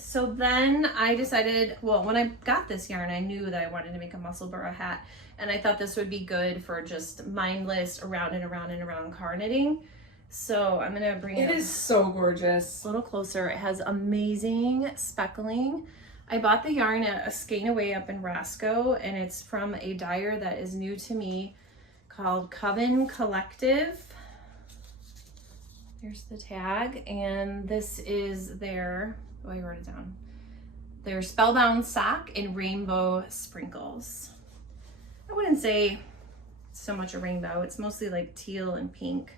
So then I decided, well, when I got this yarn, I knew that I wanted to make a muscle burra hat, and I thought this would be good for just mindless around and around and around car knitting. So I'm gonna bring it. It is so gorgeous. A little closer. It has amazing speckling. I bought the yarn at a Skein Away up in Roscoe, and it's from a dyer that is new to me called Coven Collective. There's the tag, and this is their, oh, I wrote it down. Their Spellbound Sock in Rainbow Sprinkles. I wouldn't say so much a rainbow. It's mostly like teal and pink,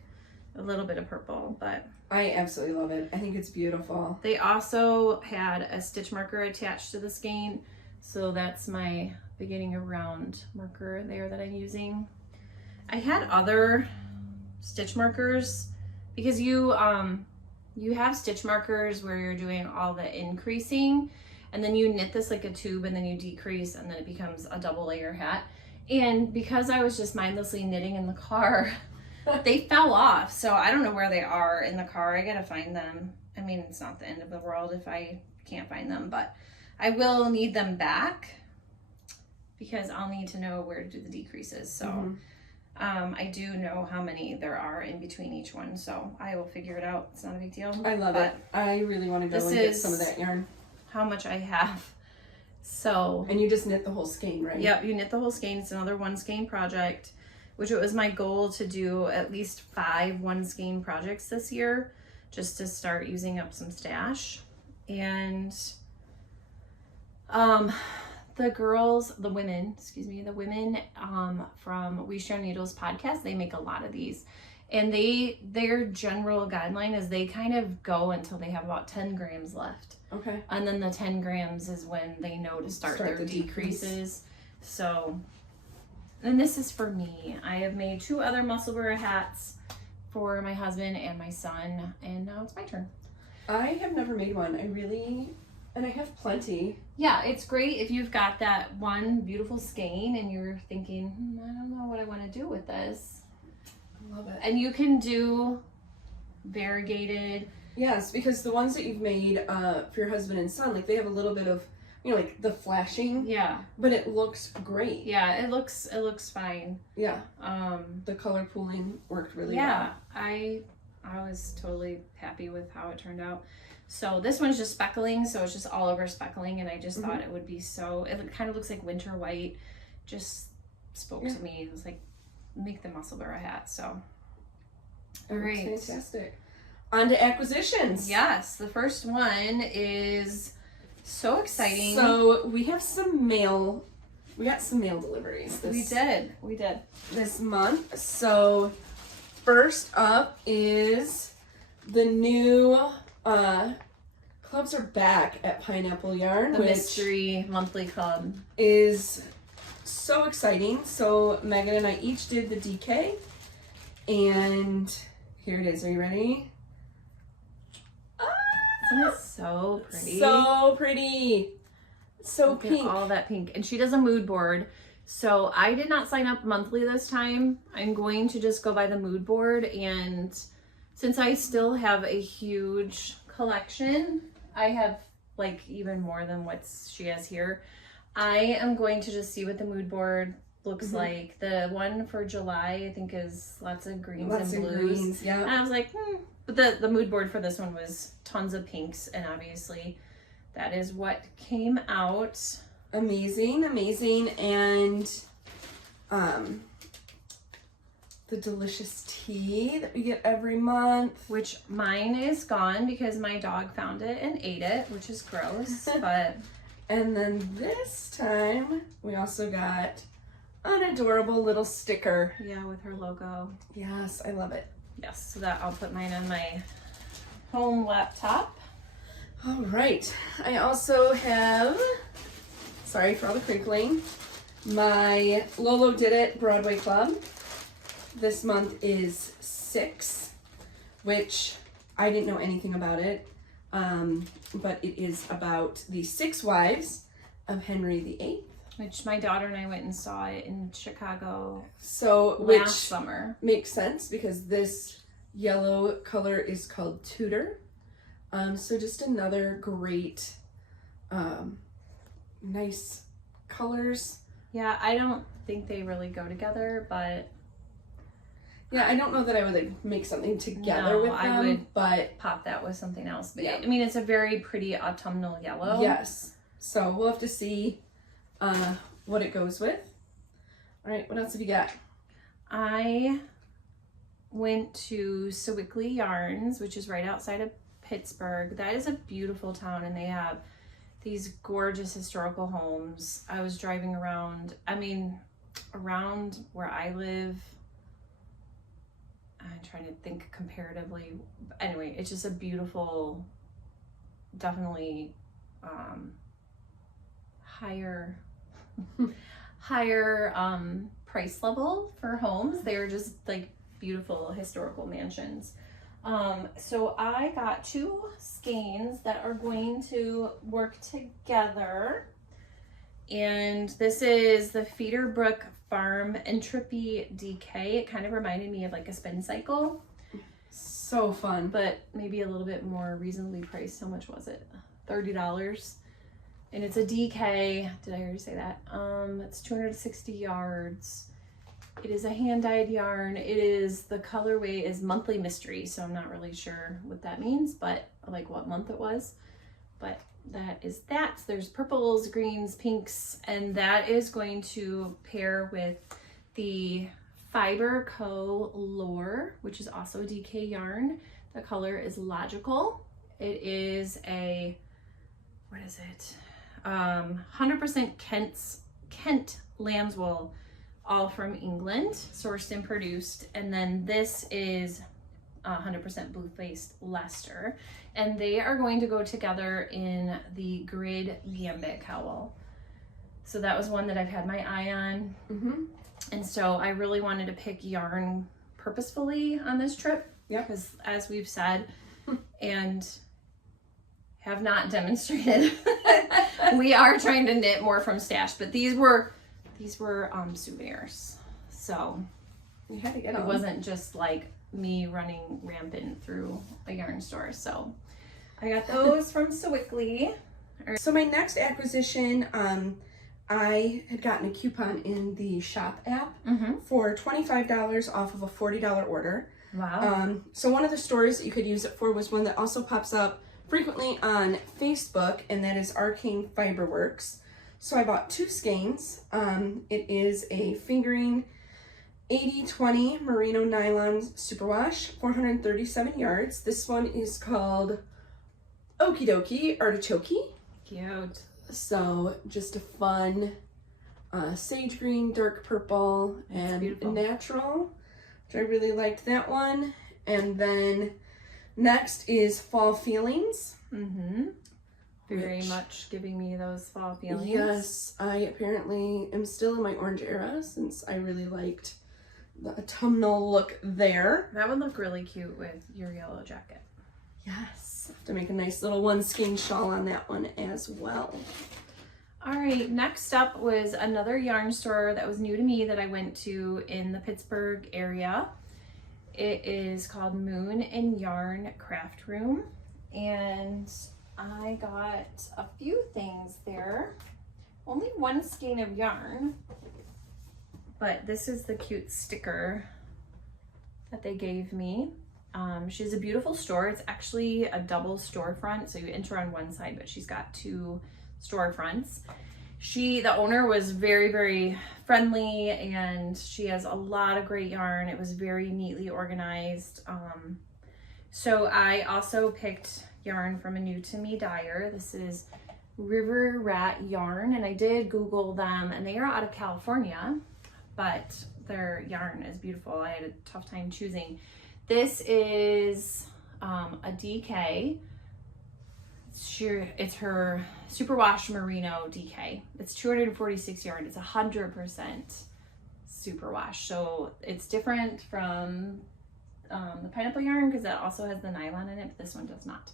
a little bit of purple, but I absolutely love it. I think it's beautiful. they also had a stitch marker attached to the skein, so that's my beginning of round marker there that I'm using. I had other stitch markers because you have stitch markers where you're doing all the increasing, and then you knit this like a tube, and then you decrease, and then it becomes a double layer hat. And because I was just mindlessly knitting in the car, they fell off. So I don't know where they are in the car. I gotta find them. I mean, it's not the end of the world if I can't find them, but I will need them back because I'll need to know where to do the decreases. So I do know how many there are in between each one, so I will figure it out. It's not a big deal. I love it. I really want to go and get some of that yarn. How much I have. So, and you just knit the whole skein, right? Yep, you knit the whole skein. It's another one skein project, which it was my goal to do at least 5 one skein projects this year, just to start using up some stash. And the women from We Share Needles podcast, they make a lot of these, and their general guideline is they kind of go until they have about 10 grams left. Okay. And then the 10 grams is when they know to start their the decreases. So, and this is for me. I have made 2 other muscle burra hats for my husband and my son, and now it's my turn. I have never made one. And I have plenty. Yeah, it's great if you've got that one beautiful skein and you're thinking, I don't know what I want to do with this. I love it. And you can do variegated. Yes, because the ones that you've made for your husband and son, like they have a little bit of, like the flashing. Yeah. But it looks great. Yeah, it looks fine. Yeah. The color pooling worked really well. Yeah, I was totally happy with how it turned out. So this one's just speckling, so it's just all over speckling, and I just thought it would be so, it kind of looks like winter white, just spoke to me. It was like, make the muscle burra hat, so. All right. Fantastic. On to acquisitions. Yes, the first one is so exciting. So we have some mail, we got some mail deliveries. We did. This month. So first up is the new, clubs are back at Pineapple Yarn, The Mystery Monthly Club. Is so exciting. So Megan and I each did the DK, and here it is. Are you ready? Isn't it so pretty? So pretty. So Look pink. at all that pink. And she does a mood board. So I did not sign up monthly this time. I'm going to just go by the mood board, and since I still have a huge collection, I have like even more than what she has here. I am going to just see what the mood board looks like. The one for July, I think, is lots of greens and blues. Yeah. And I was like, But the mood board for this one was tons of pinks, and obviously that is what came out. Amazing. And the delicious tea that we get every month. Which mine is gone because my dog found it and ate it, which is gross. But And then this time we also got an adorable little sticker. yeah, with her logo. Yes, I love it. Yes, so that I'll put mine on my home laptop. All right. I also have, sorry for all the crinkling, my Lolo Did It Broadway Club. This month is 6, which I didn't know anything about it, but it is about the 6 wives of Henry VIII. Which my daughter and I went and saw it in Chicago So, last summer. Makes sense because this yellow color is called Tudor. So just another great Nice colors. Yeah, I don't think they really go together, but yeah, I don't know that I would like make something together with them. I would but pop that with something else. But yeah. I mean, it's a very pretty autumnal yellow. Yes. So we'll have to see what it goes with. All right, what else have you got? I went to Sewickley Yarns, which is right outside of Pittsburgh. That is a beautiful town, and they have these gorgeous historical homes. I was driving around, around where I live. I'm trying to think comparatively. Anyway, it's just a beautiful, definitely higher price level for homes. They're just like beautiful historical mansions. So I got 2 skeins that are going to work together. And this is the Feederbrook Farm Entropy DK. It kind of reminded me of like a spin cycle. So fun. But maybe a little bit more reasonably priced. How much was it? $30. And it's a DK. Did I already say that? It's 260 yards. It is a hand-dyed yarn. The colorway is Monthly Mystery, so I'm not really sure what that means, but like what month it was. But that is that. There's purples, greens, pinks, and that is going to pair with the Fiber Co. Lore, which is also a DK yarn. The color is Logical. It is a, what is it? 100% Kent lamb's wool, all from England, sourced and produced. And then this is 100% blue-faced Leicester. And they are going to go together in the Grid Gambit cowl. So that was one that I've had my eye on. Mm-hmm. And so I really wanted to pick yarn purposefully on this trip. Yeah. Because as we've said, and have not demonstrated, we are trying to knit more from stash, but these were souvenirs. So you had to get it wasn't just like me running rampant through a yarn store. So I got those from Sewickley. So my next acquisition, I had gotten a coupon in the shop app for $25 off of a $40 order. Wow. So one of the stores that you could use it for was one that also pops up frequently on Facebook, and that is Arcane Fiberworks. So I bought 2 skeins. It is a fingering 80/20 merino nylon superwash, 437 yards. This one is called Okie Dokie Artichoke. Cute. So just a fun sage green, dark purple, and natural. Which I really liked that one. And then next is Fall Feelings. Very much giving me those fall feelings. Yes, I apparently am still in my orange era since I really liked the autumnal look there. That would look really cute with your yellow jacket. Yes, to make a nice little 1 skein shawl on that one as well. All right, next up was another yarn store that was new to me that I went to in the Pittsburgh area. It is called Moon and Yarn Craft Room, and I got a few things there. Only 1 skein of yarn, but this is the cute sticker that they gave me. She has a beautiful store. It's actually a double storefront, so you enter on one side, but she's got 2 storefronts. The owner was very, very friendly, and she has a lot of great yarn. It was very neatly organized. So I also picked yarn from a new to me dyer. This is River Rat Yarn, and I did Google them, and they are out of California, but their yarn is beautiful. I had a tough time choosing. This is a DK. It's her Superwash Merino DK. It's 246 yarn. It's 100% superwash. So it's different from the pineapple yarn because that also has the nylon in it, but this one does not.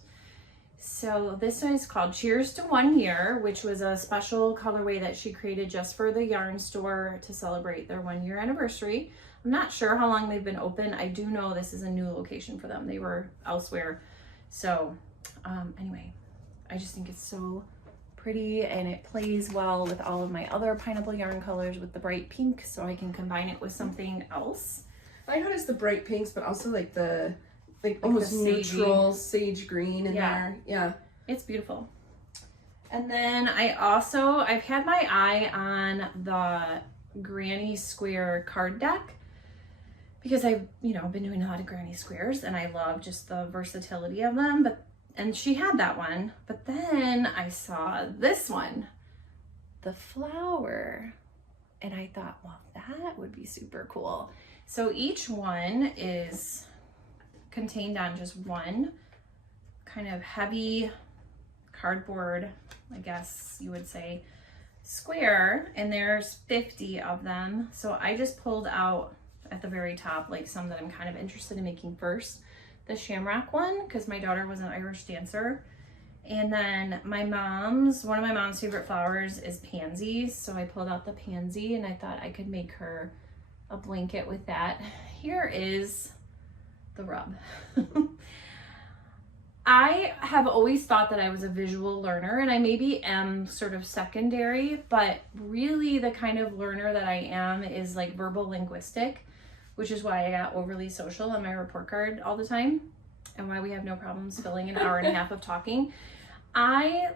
So this one is called Cheers to 1 Year, which was a special colorway that she created just for the yarn store to celebrate their 1 year anniversary. I'm not sure how long they've been open. I do know this is a new location for them. They were elsewhere. So anyway, I just think it's so pretty, and it plays well with all of my other pineapple yarn colors with the bright pink, so I can combine it with something else. I noticed the bright pinks, but also like the almost neutral sage green in there. Yeah. It's beautiful. And then I've had my eye on the Granny Square card deck because I've, been doing a lot of Granny Squares and I love just the versatility of them. And she had that one, but then I saw this one, the flower, and I thought, well, that would be super cool. So each one is contained on just one kind of heavy cardboard, I guess you would say, square, and there's 50 of them. So I just pulled out at the very top like some that I'm kind of interested in making first. The shamrock one, because my daughter was an Irish dancer. And then one of my mom's favorite flowers is pansies. So I pulled out the pansy and I thought I could make her a blanket with that. Here is the rub. I have always thought that I was a visual learner, and I maybe am sort of secondary, but really the kind of learner that I am is like verbal linguistic, which is why I got overly social on my report card all the time and why we have no problems filling an hour and a half of talking. I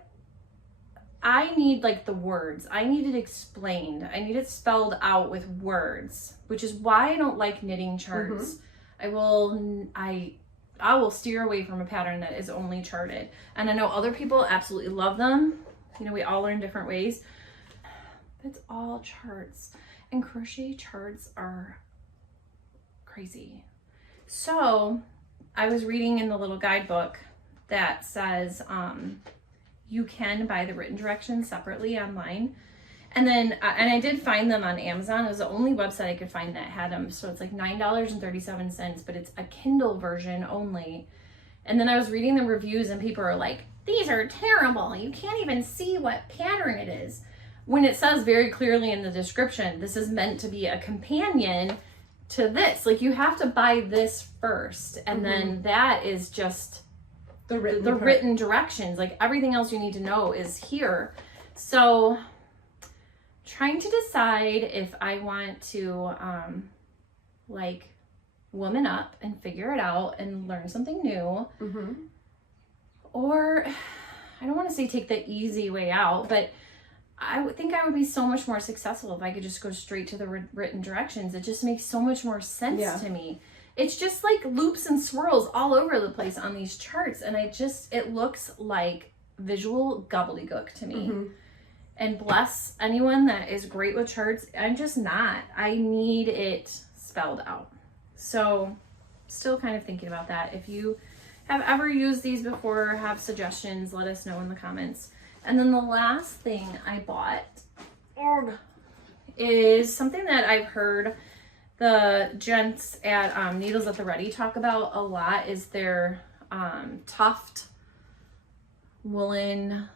need like the words. I need it explained. I need it spelled out with words, which is why I don't like knitting charts. I will steer away from a pattern that is only charted. And I know other people absolutely love them. We all learn different ways. It's all charts. And crochet charts are crazy. So I was reading in the little guidebook that says you can buy the written directions separately online. And then, and I did find them on Amazon. It was the only website I could find that had them. So it's like $9.37, but it's a Kindle version only. And then I was reading the reviews and people are like, these are terrible. You can't even see what pattern it is. When it says very clearly in the description, this is meant to be a companion to this. Like, you have to buy this first. And then that is just the written directions. Like, everything else you need to know is here. So trying to decide if I want to like woman up and figure it out and learn something new, or I don't want to say take the easy way out, but I would think I would be so much more successful if I could just go straight to the written directions. It just makes so much more sense to me. It's just like loops and swirls all over the place on these charts, and it looks like visual gobbledygook to me. And bless anyone that is great with charts. I'm just not. I need it spelled out. So still kind of thinking about that. If you have ever used these before or have suggestions, let us know in the comments. And then the last thing I bought is something that I've heard the gents at Needles at the Ready talk about a lot, is their tuft woolen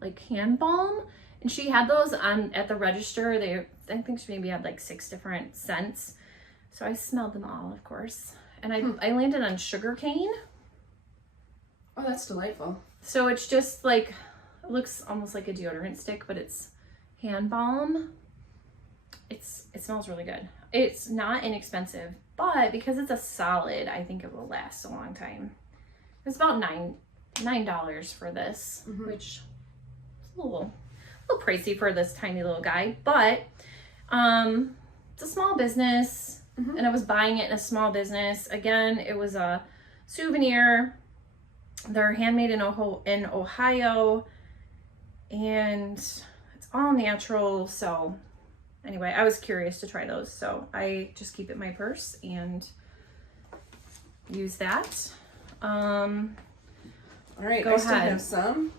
like hand balm. And she had those at the register. I think she maybe had like 6 different scents. So I smelled them all, of course. And I landed on sugarcane. Oh, that's delightful. So it's just like, it looks almost like a deodorant stick, but it's hand balm. It smells really good. It's not inexpensive, but because it's a solid, I think it will last a long time. It was about $9 for this, which is a little pricey for this tiny little guy, but it's a small business, and I was buying it in a small business. Again, it was a souvenir. They're handmade in Ohio, and it's all natural. So anyway, I was curious to try those, so I just keep it in my purse and use that. All right, I still have some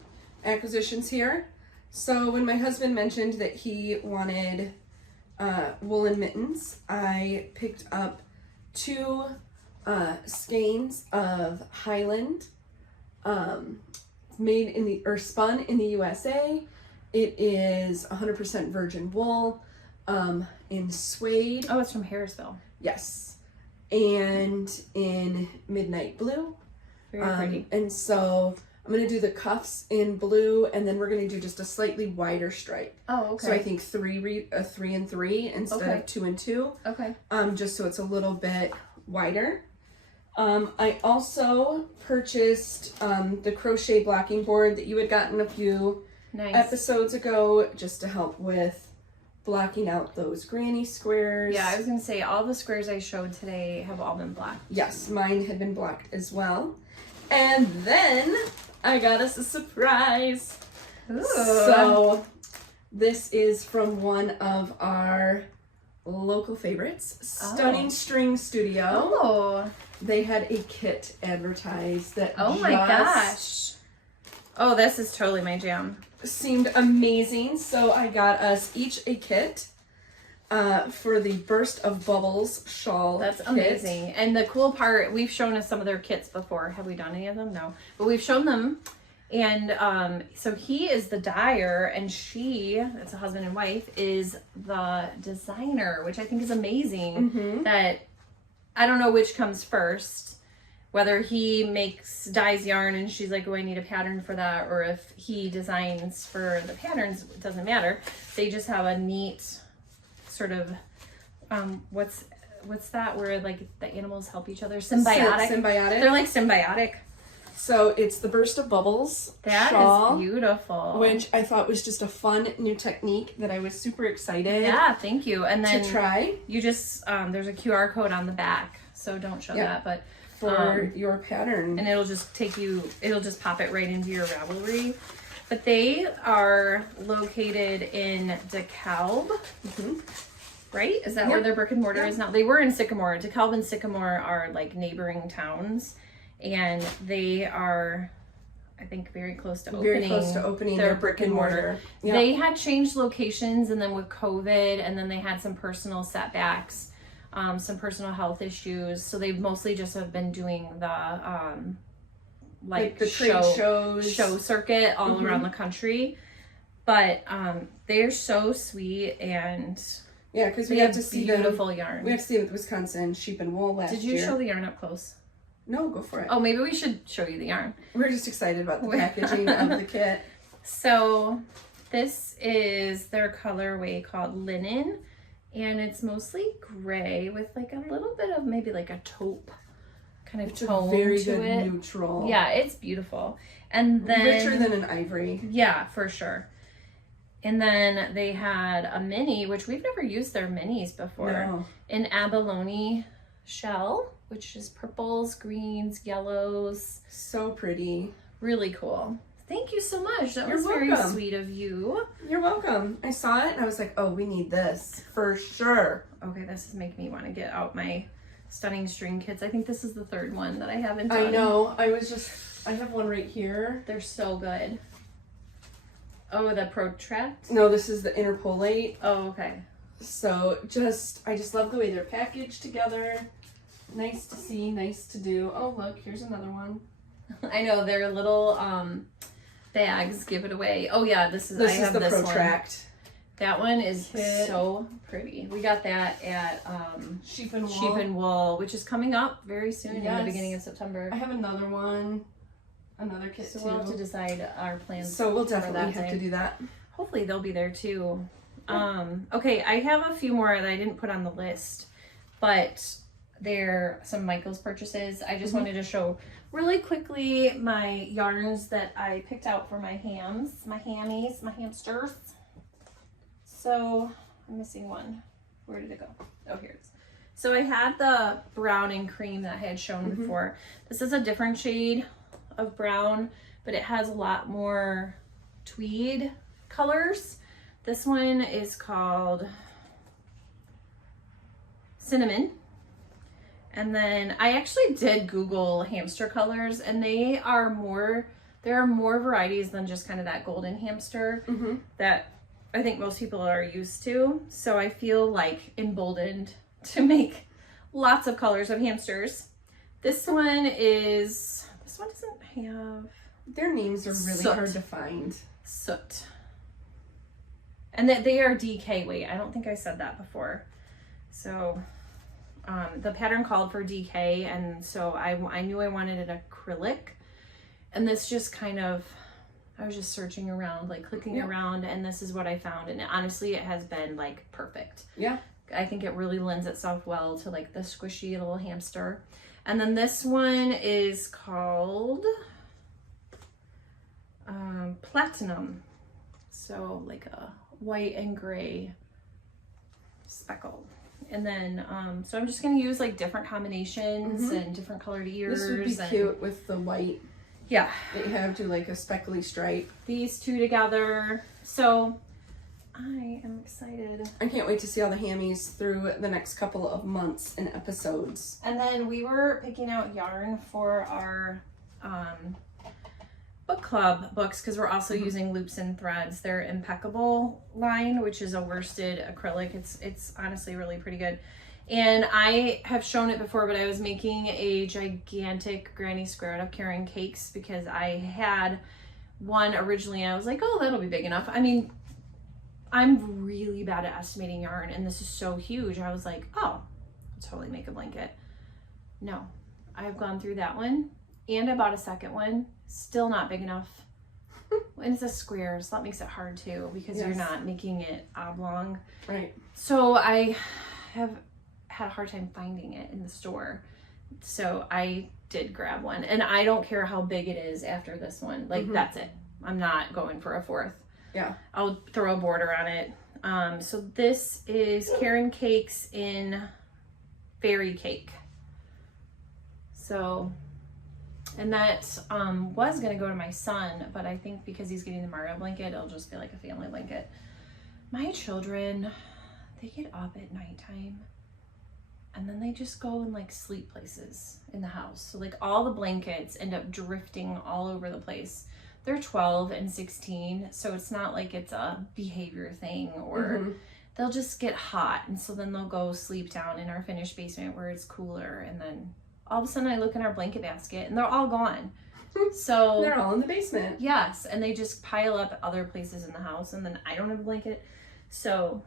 acquisitions here. So when my husband mentioned that he wanted woolen mittens, I picked up 2 skeins of Highland, made in spun in the USA. It is 100% virgin wool, in suede. Oh, it's from Harrisville. Yes, and in midnight blue. Very pretty. And so I'm going to do the cuffs in blue, and then we're going to do just a slightly wider stripe. Oh, okay. So I think 3 and 3 instead of 2 and 2. Okay. Just so it's a little bit wider. I also purchased the crochet blocking board that you had gotten a few episodes ago, just to help with blocking out those granny squares. Yeah, I was going to say, all the squares I showed today have all been blocked. Yes, mine had been blocked as well. And then I got us a surprise. Ooh. So this is from one of our local favorites, Stunning String Studio. Oh. They had a kit advertised that my gosh. Oh, this is totally my jam. Seemed amazing. So I got us each a kit for the Burst of Bubbles shawl. That's kit. amazing. And the cool part, we've shown us some of their kits before. Have we done any of them? No. But we've shown them. And so he is the dyer, and she, it's a husband and wife, is the designer, which I think is amazing. That I don't know which comes first, whether he dyes yarn and she's like, oh, I need a pattern for that, or if he designs for the patterns. It doesn't matter. They just have a neat sort of what's that where like the animals help each other? Symbiotic. Symbiotic. They're like symbiotic. So it's the Burst of Bubbles That shawl, is beautiful. which I thought was just a fun new technique that I was super excited. Yeah, thank you. And then to try. You just there's a QR code on the back, so don't show that, but for your pattern, and it'll just pop it right into your Ravelry. But they are located in DeKalb. Right? Is that where their brick and mortar is now? They were in Sycamore. DeKalb and Sycamore are like neighboring towns, and they are, I think, very close to opening their brick and mortar. Yeah. They had changed locations, and then with COVID, and then they had some personal setbacks, some personal health issues. So they've mostly just have been doing the like the trade show circuit all around the country. But they're so sweet, and yeah, because we have to see beautiful yarn. We have to see them with Wisconsin sheep and wool last year. Did you show the yarn up close? No, go for it. Oh, maybe we should show you the yarn. We're just excited about the packaging of the kit. So this is their colorway called Linen, and it's mostly gray with like a little bit of maybe like a taupe kind of tone very to good it. Neutral. Yeah, it's beautiful. And then richer than an ivory. Yeah, for sure. And then they had a mini, which we've never used their minis before. No. An abalone shell, which is purples, greens, yellows. So pretty. Really cool. Thank you so much. That was welcome. very sweet of you. You're welcome. I saw it and I was like, oh, we need this for sure. Okay, this is making me want to get out my Stunning String kits. I think this is the third one that I haven't done. I know. I have one right here. They're so good. Oh, the Protract? No, this is the Interpolate. Oh, okay. So I just love the way they're packaged together. Nice to see, nice to do. Oh, look, here's another one. I know, they're little bags. Give it away. Oh yeah, this is the this Protract. One. That one is so pretty. We got that at Sheep and Wool, which is coming up very soon in the beginning of September. I have another one. Another kit too. We'll have to decide our plans. So we'll definitely have to do that. Hopefully they'll be there too. Okay, I have a few more that I didn't put on the list, but they're some Michael's purchases. I just wanted to show really quickly my yarns that I picked out for my hammies, my hamsters. So I'm missing one. Where did it go? Oh, here it is. So I had the brown and cream that I had shown before. This is a different shade of brown, but it has a lot more tweed colors. This one is called Cinnamon. And then I actually did Google hamster colors, and there are more varieties than just kind of that golden hamster that I think most people are used to. So I feel like emboldened to make lots of colors of hamsters. This one doesn't have, their names are really hard to find. Soot. And that they are DK weight. I don't think I said that before. So the pattern called for DK, and so I knew I wanted an acrylic. And this just kind of, I was just searching around, like clicking around, and this is what I found. And honestly, it has been like perfect. Yeah. I think it really lends itself well to like the squishy little hamster. And then this one is called Platinum. So like a white and gray speckle. And then, so I'm just going to use like different combinations and different colored ears. This would be cute with the white. Yeah. They have to like a speckly stripe. These two together. So I am excited. I can't wait to see all the hammies through the next couple of months and episodes. And then we were picking out yarn for our book club books because we're also using Loops and Threads. Their Impeccable line, which is a worsted acrylic. It's honestly really pretty good. And I have shown it before, but I was making a gigantic granny square out of Karen cakes because I had one originally and I was like, oh, that'll be big enough. I mean, I'm really bad at estimating yarn, and this is so huge. I was like, oh, I'll totally make a blanket. No, I've gone through that one and I bought a second one, still not big enough. And it's a square, so that makes it hard too because you're not making it oblong. Right. So I have had a hard time finding it in the store. So I did grab one, and I don't care how big it is after this one. Like that's it. I'm not going for a fourth. Yeah. I'll throw a border on it. So this is Karen Cakes in Fairy Cake. So, and that was gonna go to my son, but I think because he's getting the Mario blanket, it'll just be like a family blanket. My children, they get up at nighttime and then they just go and like sleep places in the house. So like all the blankets end up drifting all over the place. They're 12 and 16, so it's not like it's a behavior thing, or they'll just get hot, and so then they'll go sleep down in our finished basement where it's cooler, and then all of a sudden I look in our blanket basket and they're all gone. So they're all in the basement. Yes, and they just pile up other places in the house, and then I don't have a blanket. So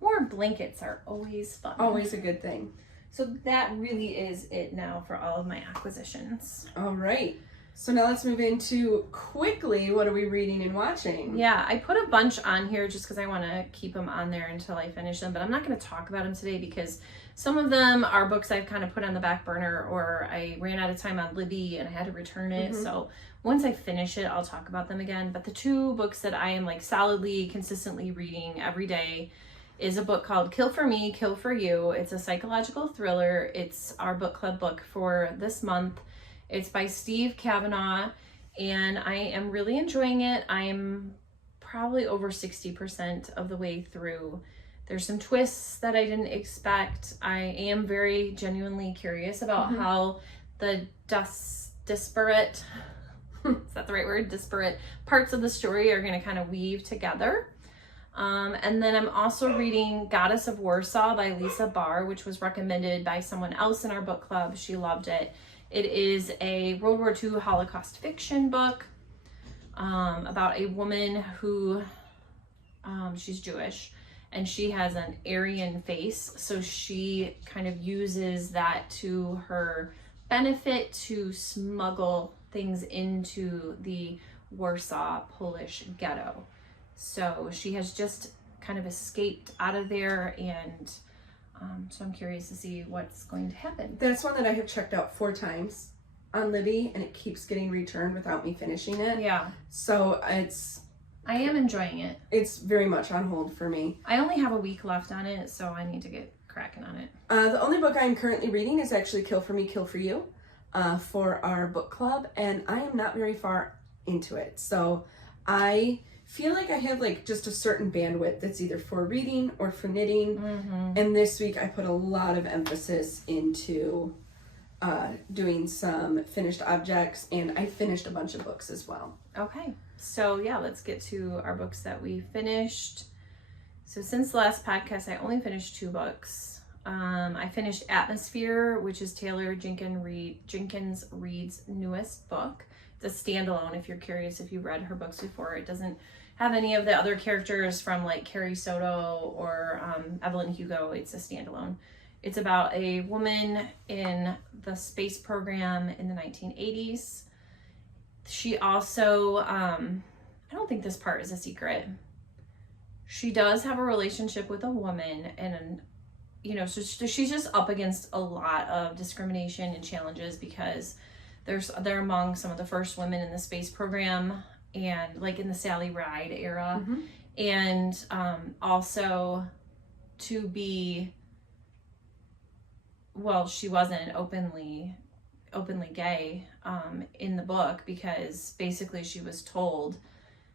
more blankets are always fun. Always a good thing. So that really is it now for all of my acquisitions. All right. So now let's move into quickly, what are we reading and watching? Yeah, I put a bunch on here just because I want to keep them on there until I finish them, but I'm not going to talk about them today because some of them are books I've kind of put on the back burner, or I ran out of time on Libby and I had to return it. So once I finish it, I'll talk about them again. But the two books that I am like solidly, consistently reading every day is a book called Kill for Me, Kill for You. It's a psychological thriller. It's our book club book for this month. It's by Steve Kavanaugh, and I am really enjoying it. I'm probably over 60% of the way through. There's some twists that I didn't expect. I am very genuinely curious about how the disparate, is that the right word? Disparate parts of the story are going to kind of weave together. And then I'm also reading Goddess of Warsaw by Lisa Barr, which was recommended by someone else in our book club. She loved it. It is a World War II Holocaust fiction book about a woman who, she's Jewish, and she has an Aryan face. So she kind of uses that to her benefit to smuggle things into the Warsaw Polish ghetto. So she has just kind of escaped out of there, and so I'm curious to see what's going to happen. That's one that I have checked out 4 times on Libby, and it keeps getting returned without me finishing it. Yeah. So I am enjoying it. It's very much on hold for me. I only have a week left on it, so I need to get cracking on it. The only book I'm currently reading is actually Kill for Me, Kill for You for our book club, and I am not very far into it. So I feel like I have like just a certain bandwidth that's either for reading or for knitting. And this week I put a lot of emphasis into doing some finished objects, and I finished a bunch of books as well. Okay, so yeah, let's get to our books that we finished. So since the last podcast, I only finished 2 books. I finished Atmosphere, which is Taylor Jenkins Reid's newest book. It's a standalone if you're curious if you've read her books before. It doesn't have any of the other characters from like Carrie Soto or Evelyn Hugo. It's a standalone. It's about a woman in the space program in the 1980s. she also, I don't think this part is a secret. She does have a relationship with a woman, and you know, so she's just up against a lot of discrimination and challenges because they're among some of the first women in the space program, and like in the Sally Ride era, and also to be, well, she wasn't openly gay in the book, because basically she was told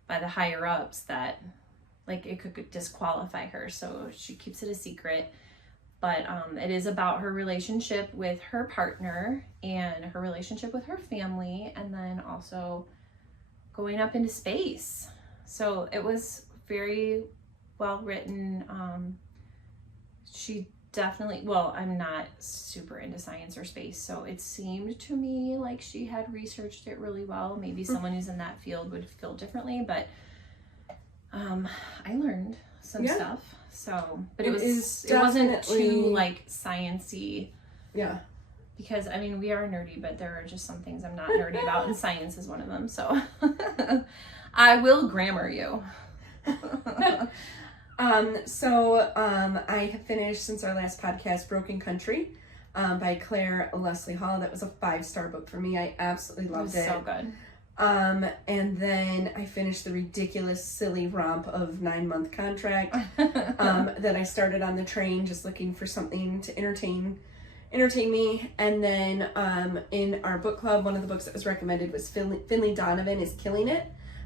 by the higher ups that like it could disqualify her, so she keeps it a secret. But it is about her relationship with her partner and her relationship with her family, and then also going up into space. So it was very well written. She definitely, well, I'm not super into science or space, so it seemed to me like she had researched it really well. Maybe someone who's in that field would feel differently, but I learned some stuff. So, but it wasn't too like sciencey. Yeah. Because I mean, we are nerdy, but there are just some things I'm not nerdy about, and science is one of them. So, I will grammar you. I have finished, since our last podcast, Broken Country, by Claire Leslie Hall. That was a 5-star book for me. I absolutely loved it. So good. And then I finished the ridiculous, silly romp of 9-month contract, that I started on the train, just looking for something to entertain me. And then, in our book club, one of the books that was recommended was Finley Donovan is Killing It,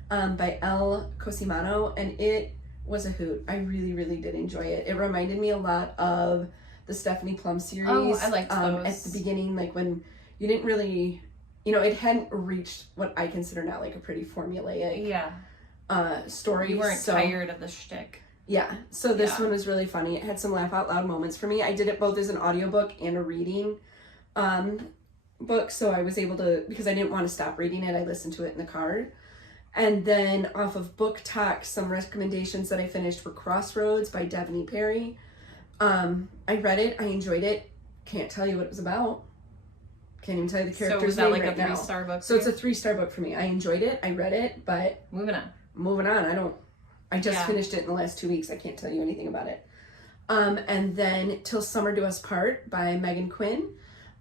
by Elle Cosimano, and it was a hoot. I really, really did enjoy it. It reminded me a lot of the Stephanie Plum series. Oh, I liked those. At the beginning, like when you didn't really, you know, it hadn't reached what I consider now like a pretty formulaic story. You weren't tired of the shtick. Yeah. So this one was really funny. It had some laugh out loud moments for me. I did it both as an audiobook and a reading book. So I was able to, because I didn't want to stop reading it, I listened to it in the car. And then off of Book Talk, some recommendations that I finished were Crossroads by Devaney Perry. I read it. I enjoyed it. Can't tell you what it was about. Can't even tell you the character's name right now. So was that like a 3-star book? So it's a 3-star book for me. I enjoyed it. I read it, but moving on. I just finished it in the last 2 weeks. I can't tell you anything about it. And then Till Summer Do Us Part by Megan Quinn.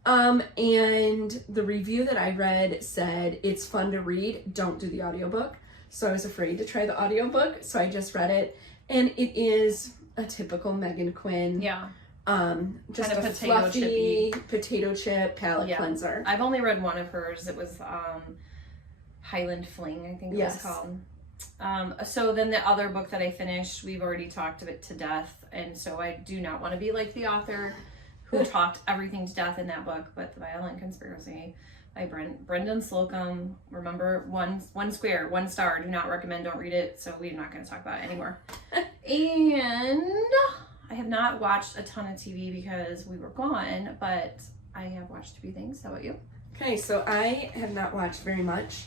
And the review that I read said it's fun to read, don't do the audiobook. So I was afraid to try the audiobook, so I just read it, and it is a typical Megan Quinn. Yeah. Just kind of a fluffy potato chip palette cleanser. I've only read one of hers. It was Highland Fling, I think it was called. So then the other book that I finished, we've already talked of it to death, and so I do not want to be like the author who talked everything to death in that book, but The Violent Conspiracy by Brendan Slocum. Remember, one square, 1 star. Do not recommend, don't read it, so we're not going to talk about it anymore. And I have not watched a ton of TV because we were gone, but I have watched a few things. How about you? Okay, so I have not watched very much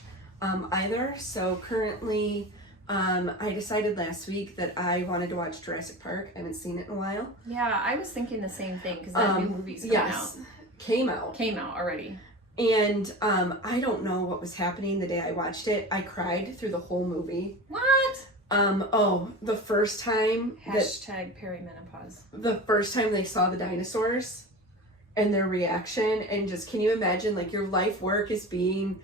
either. So currently, I decided last week that I wanted to watch Jurassic Park. I haven't seen it in a while. Yeah, I was thinking the same thing because that new movie's coming out. Came out already. And I don't know what was happening the day I watched it. I cried through the whole movie. What? The first time #perimenopause. The first time they saw the dinosaurs and their reaction, and just, can you imagine, like, your life work is being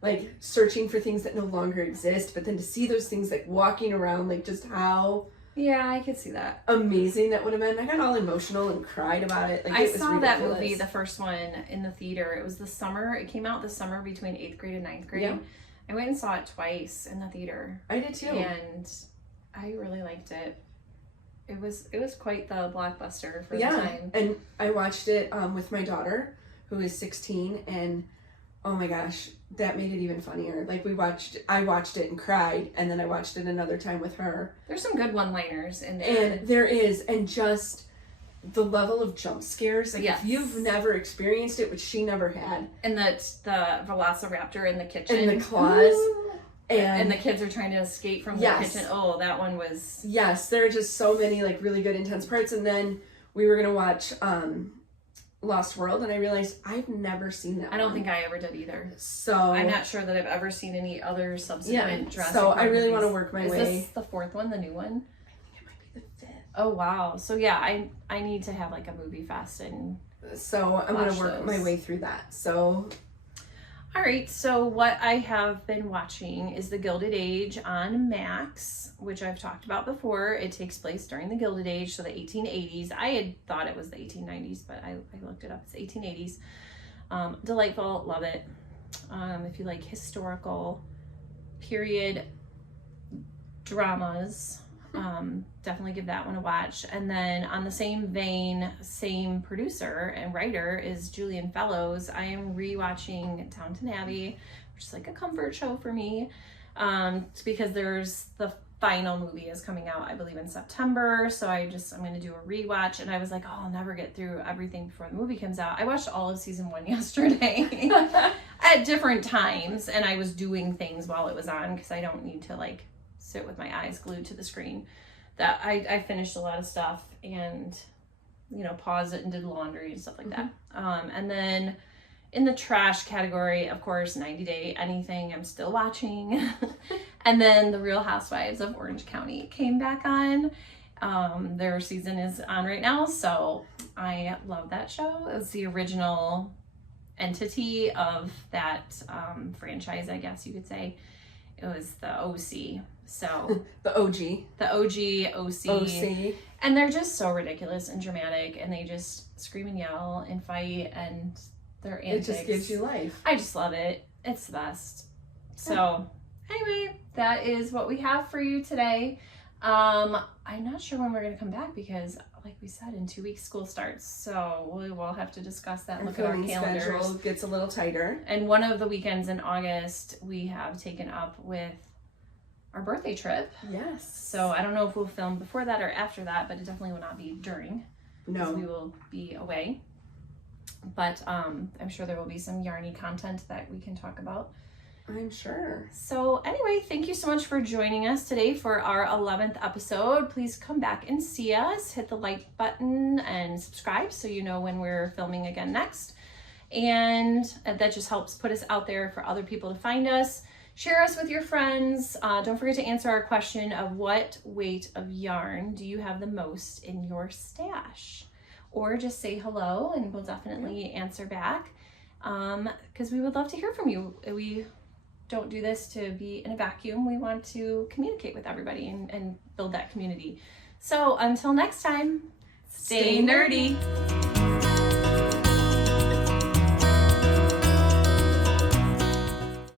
like searching for things that no longer exist, but then to see those things like walking around, like just how I could see that amazing that would have been. I got all emotional and cried about it. Like, I saw that movie, the first one, in the theater. It was the summer. It came out the summer between 8th grade and 9th grade. Yeah. I went and saw it twice in the theater. I did too. And I really liked it. It was quite the blockbuster for the time. And I watched it with my daughter, who is 16, and oh my gosh, that made it even funnier. Like, I watched it and cried, and then I watched it another time with her. There's some good one-liners in there. And there is, and just the level of jump scares. Like, if you've never experienced it, which she never had. And the Velociraptor in the kitchen. And the claws. And the kids are trying to escape from the kitchen. Oh, that one was... Yes, there are just so many, like, really good intense parts. And then we were going to watch Lost World, and I realized I've never seen that I don't think I ever did either. So I'm not sure that I've ever seen any other subsequent Jurassic so Park I really want to movies. work my Is way. this the fourth one, the new one? I think it might be the 5th. Oh wow. So yeah, I need to have like a movie fest and So I'm going to watch work those. my way through that. So all right, so what I have been watching is The Gilded Age on Max, which I've talked about before. It takes place during the Gilded Age, so the 1880s. I had thought it was the 1890s, but I looked it up. It's 1880s. Delightful, love it. If you like historical period dramas, definitely give that one a watch. And then on the same vein, same producer and writer is Julian Fellows. I am rewatching Downton Abbey, which is like a comfort show for me. It's because there's the final movie is coming out, I believe, in September. So I'm going to do a rewatch. And I was like, oh, I'll never get through everything before the movie comes out. I watched all of season 1 yesterday at different times. And I was doing things while it was on because I don't need to like sit with my eyes glued to the screen. That I finished a lot of stuff and, you know, paused it and did laundry and stuff like that. And then in the trash category, of course, 90 Day Anything I'm still watching. And then The Real Housewives of Orange County came back on. Their season is on right now, so I love that show. It was the original entity of that franchise, I guess you could say. It was the OC. So the OG. The OG, OC. And they're just so ridiculous and dramatic, and they just scream and yell and fight, and their antics. It just gives you life. I just love it. It's the best. So anyway, that is what we have for you today. I'm not sure when we're going to come back because, like we said, in 2 weeks school starts. So we will have to discuss that and look at our calendars. Schedule gets a little tighter. And one of the weekends in August we have taken up with our birthday trip. Yes. So I don't know if we'll film before that or after that, but it definitely will not be during. No. We will be away. But I'm sure there will be some yarny content that we can talk about. I'm sure. So anyway, thank you so much for joining us today for our 11th episode. Please come back and see us. Hit the like button and subscribe so you know when we're filming again next. And that just helps put us out there for other people to find us. Share us with your friends. Don't forget to answer our question of what weight of yarn do you have the most in your stash? Or just say hello and we'll definitely answer back because we would love to hear from you. We don't do this to be in a vacuum. We want to communicate with everybody and build that community. So until next time, stay nerdy.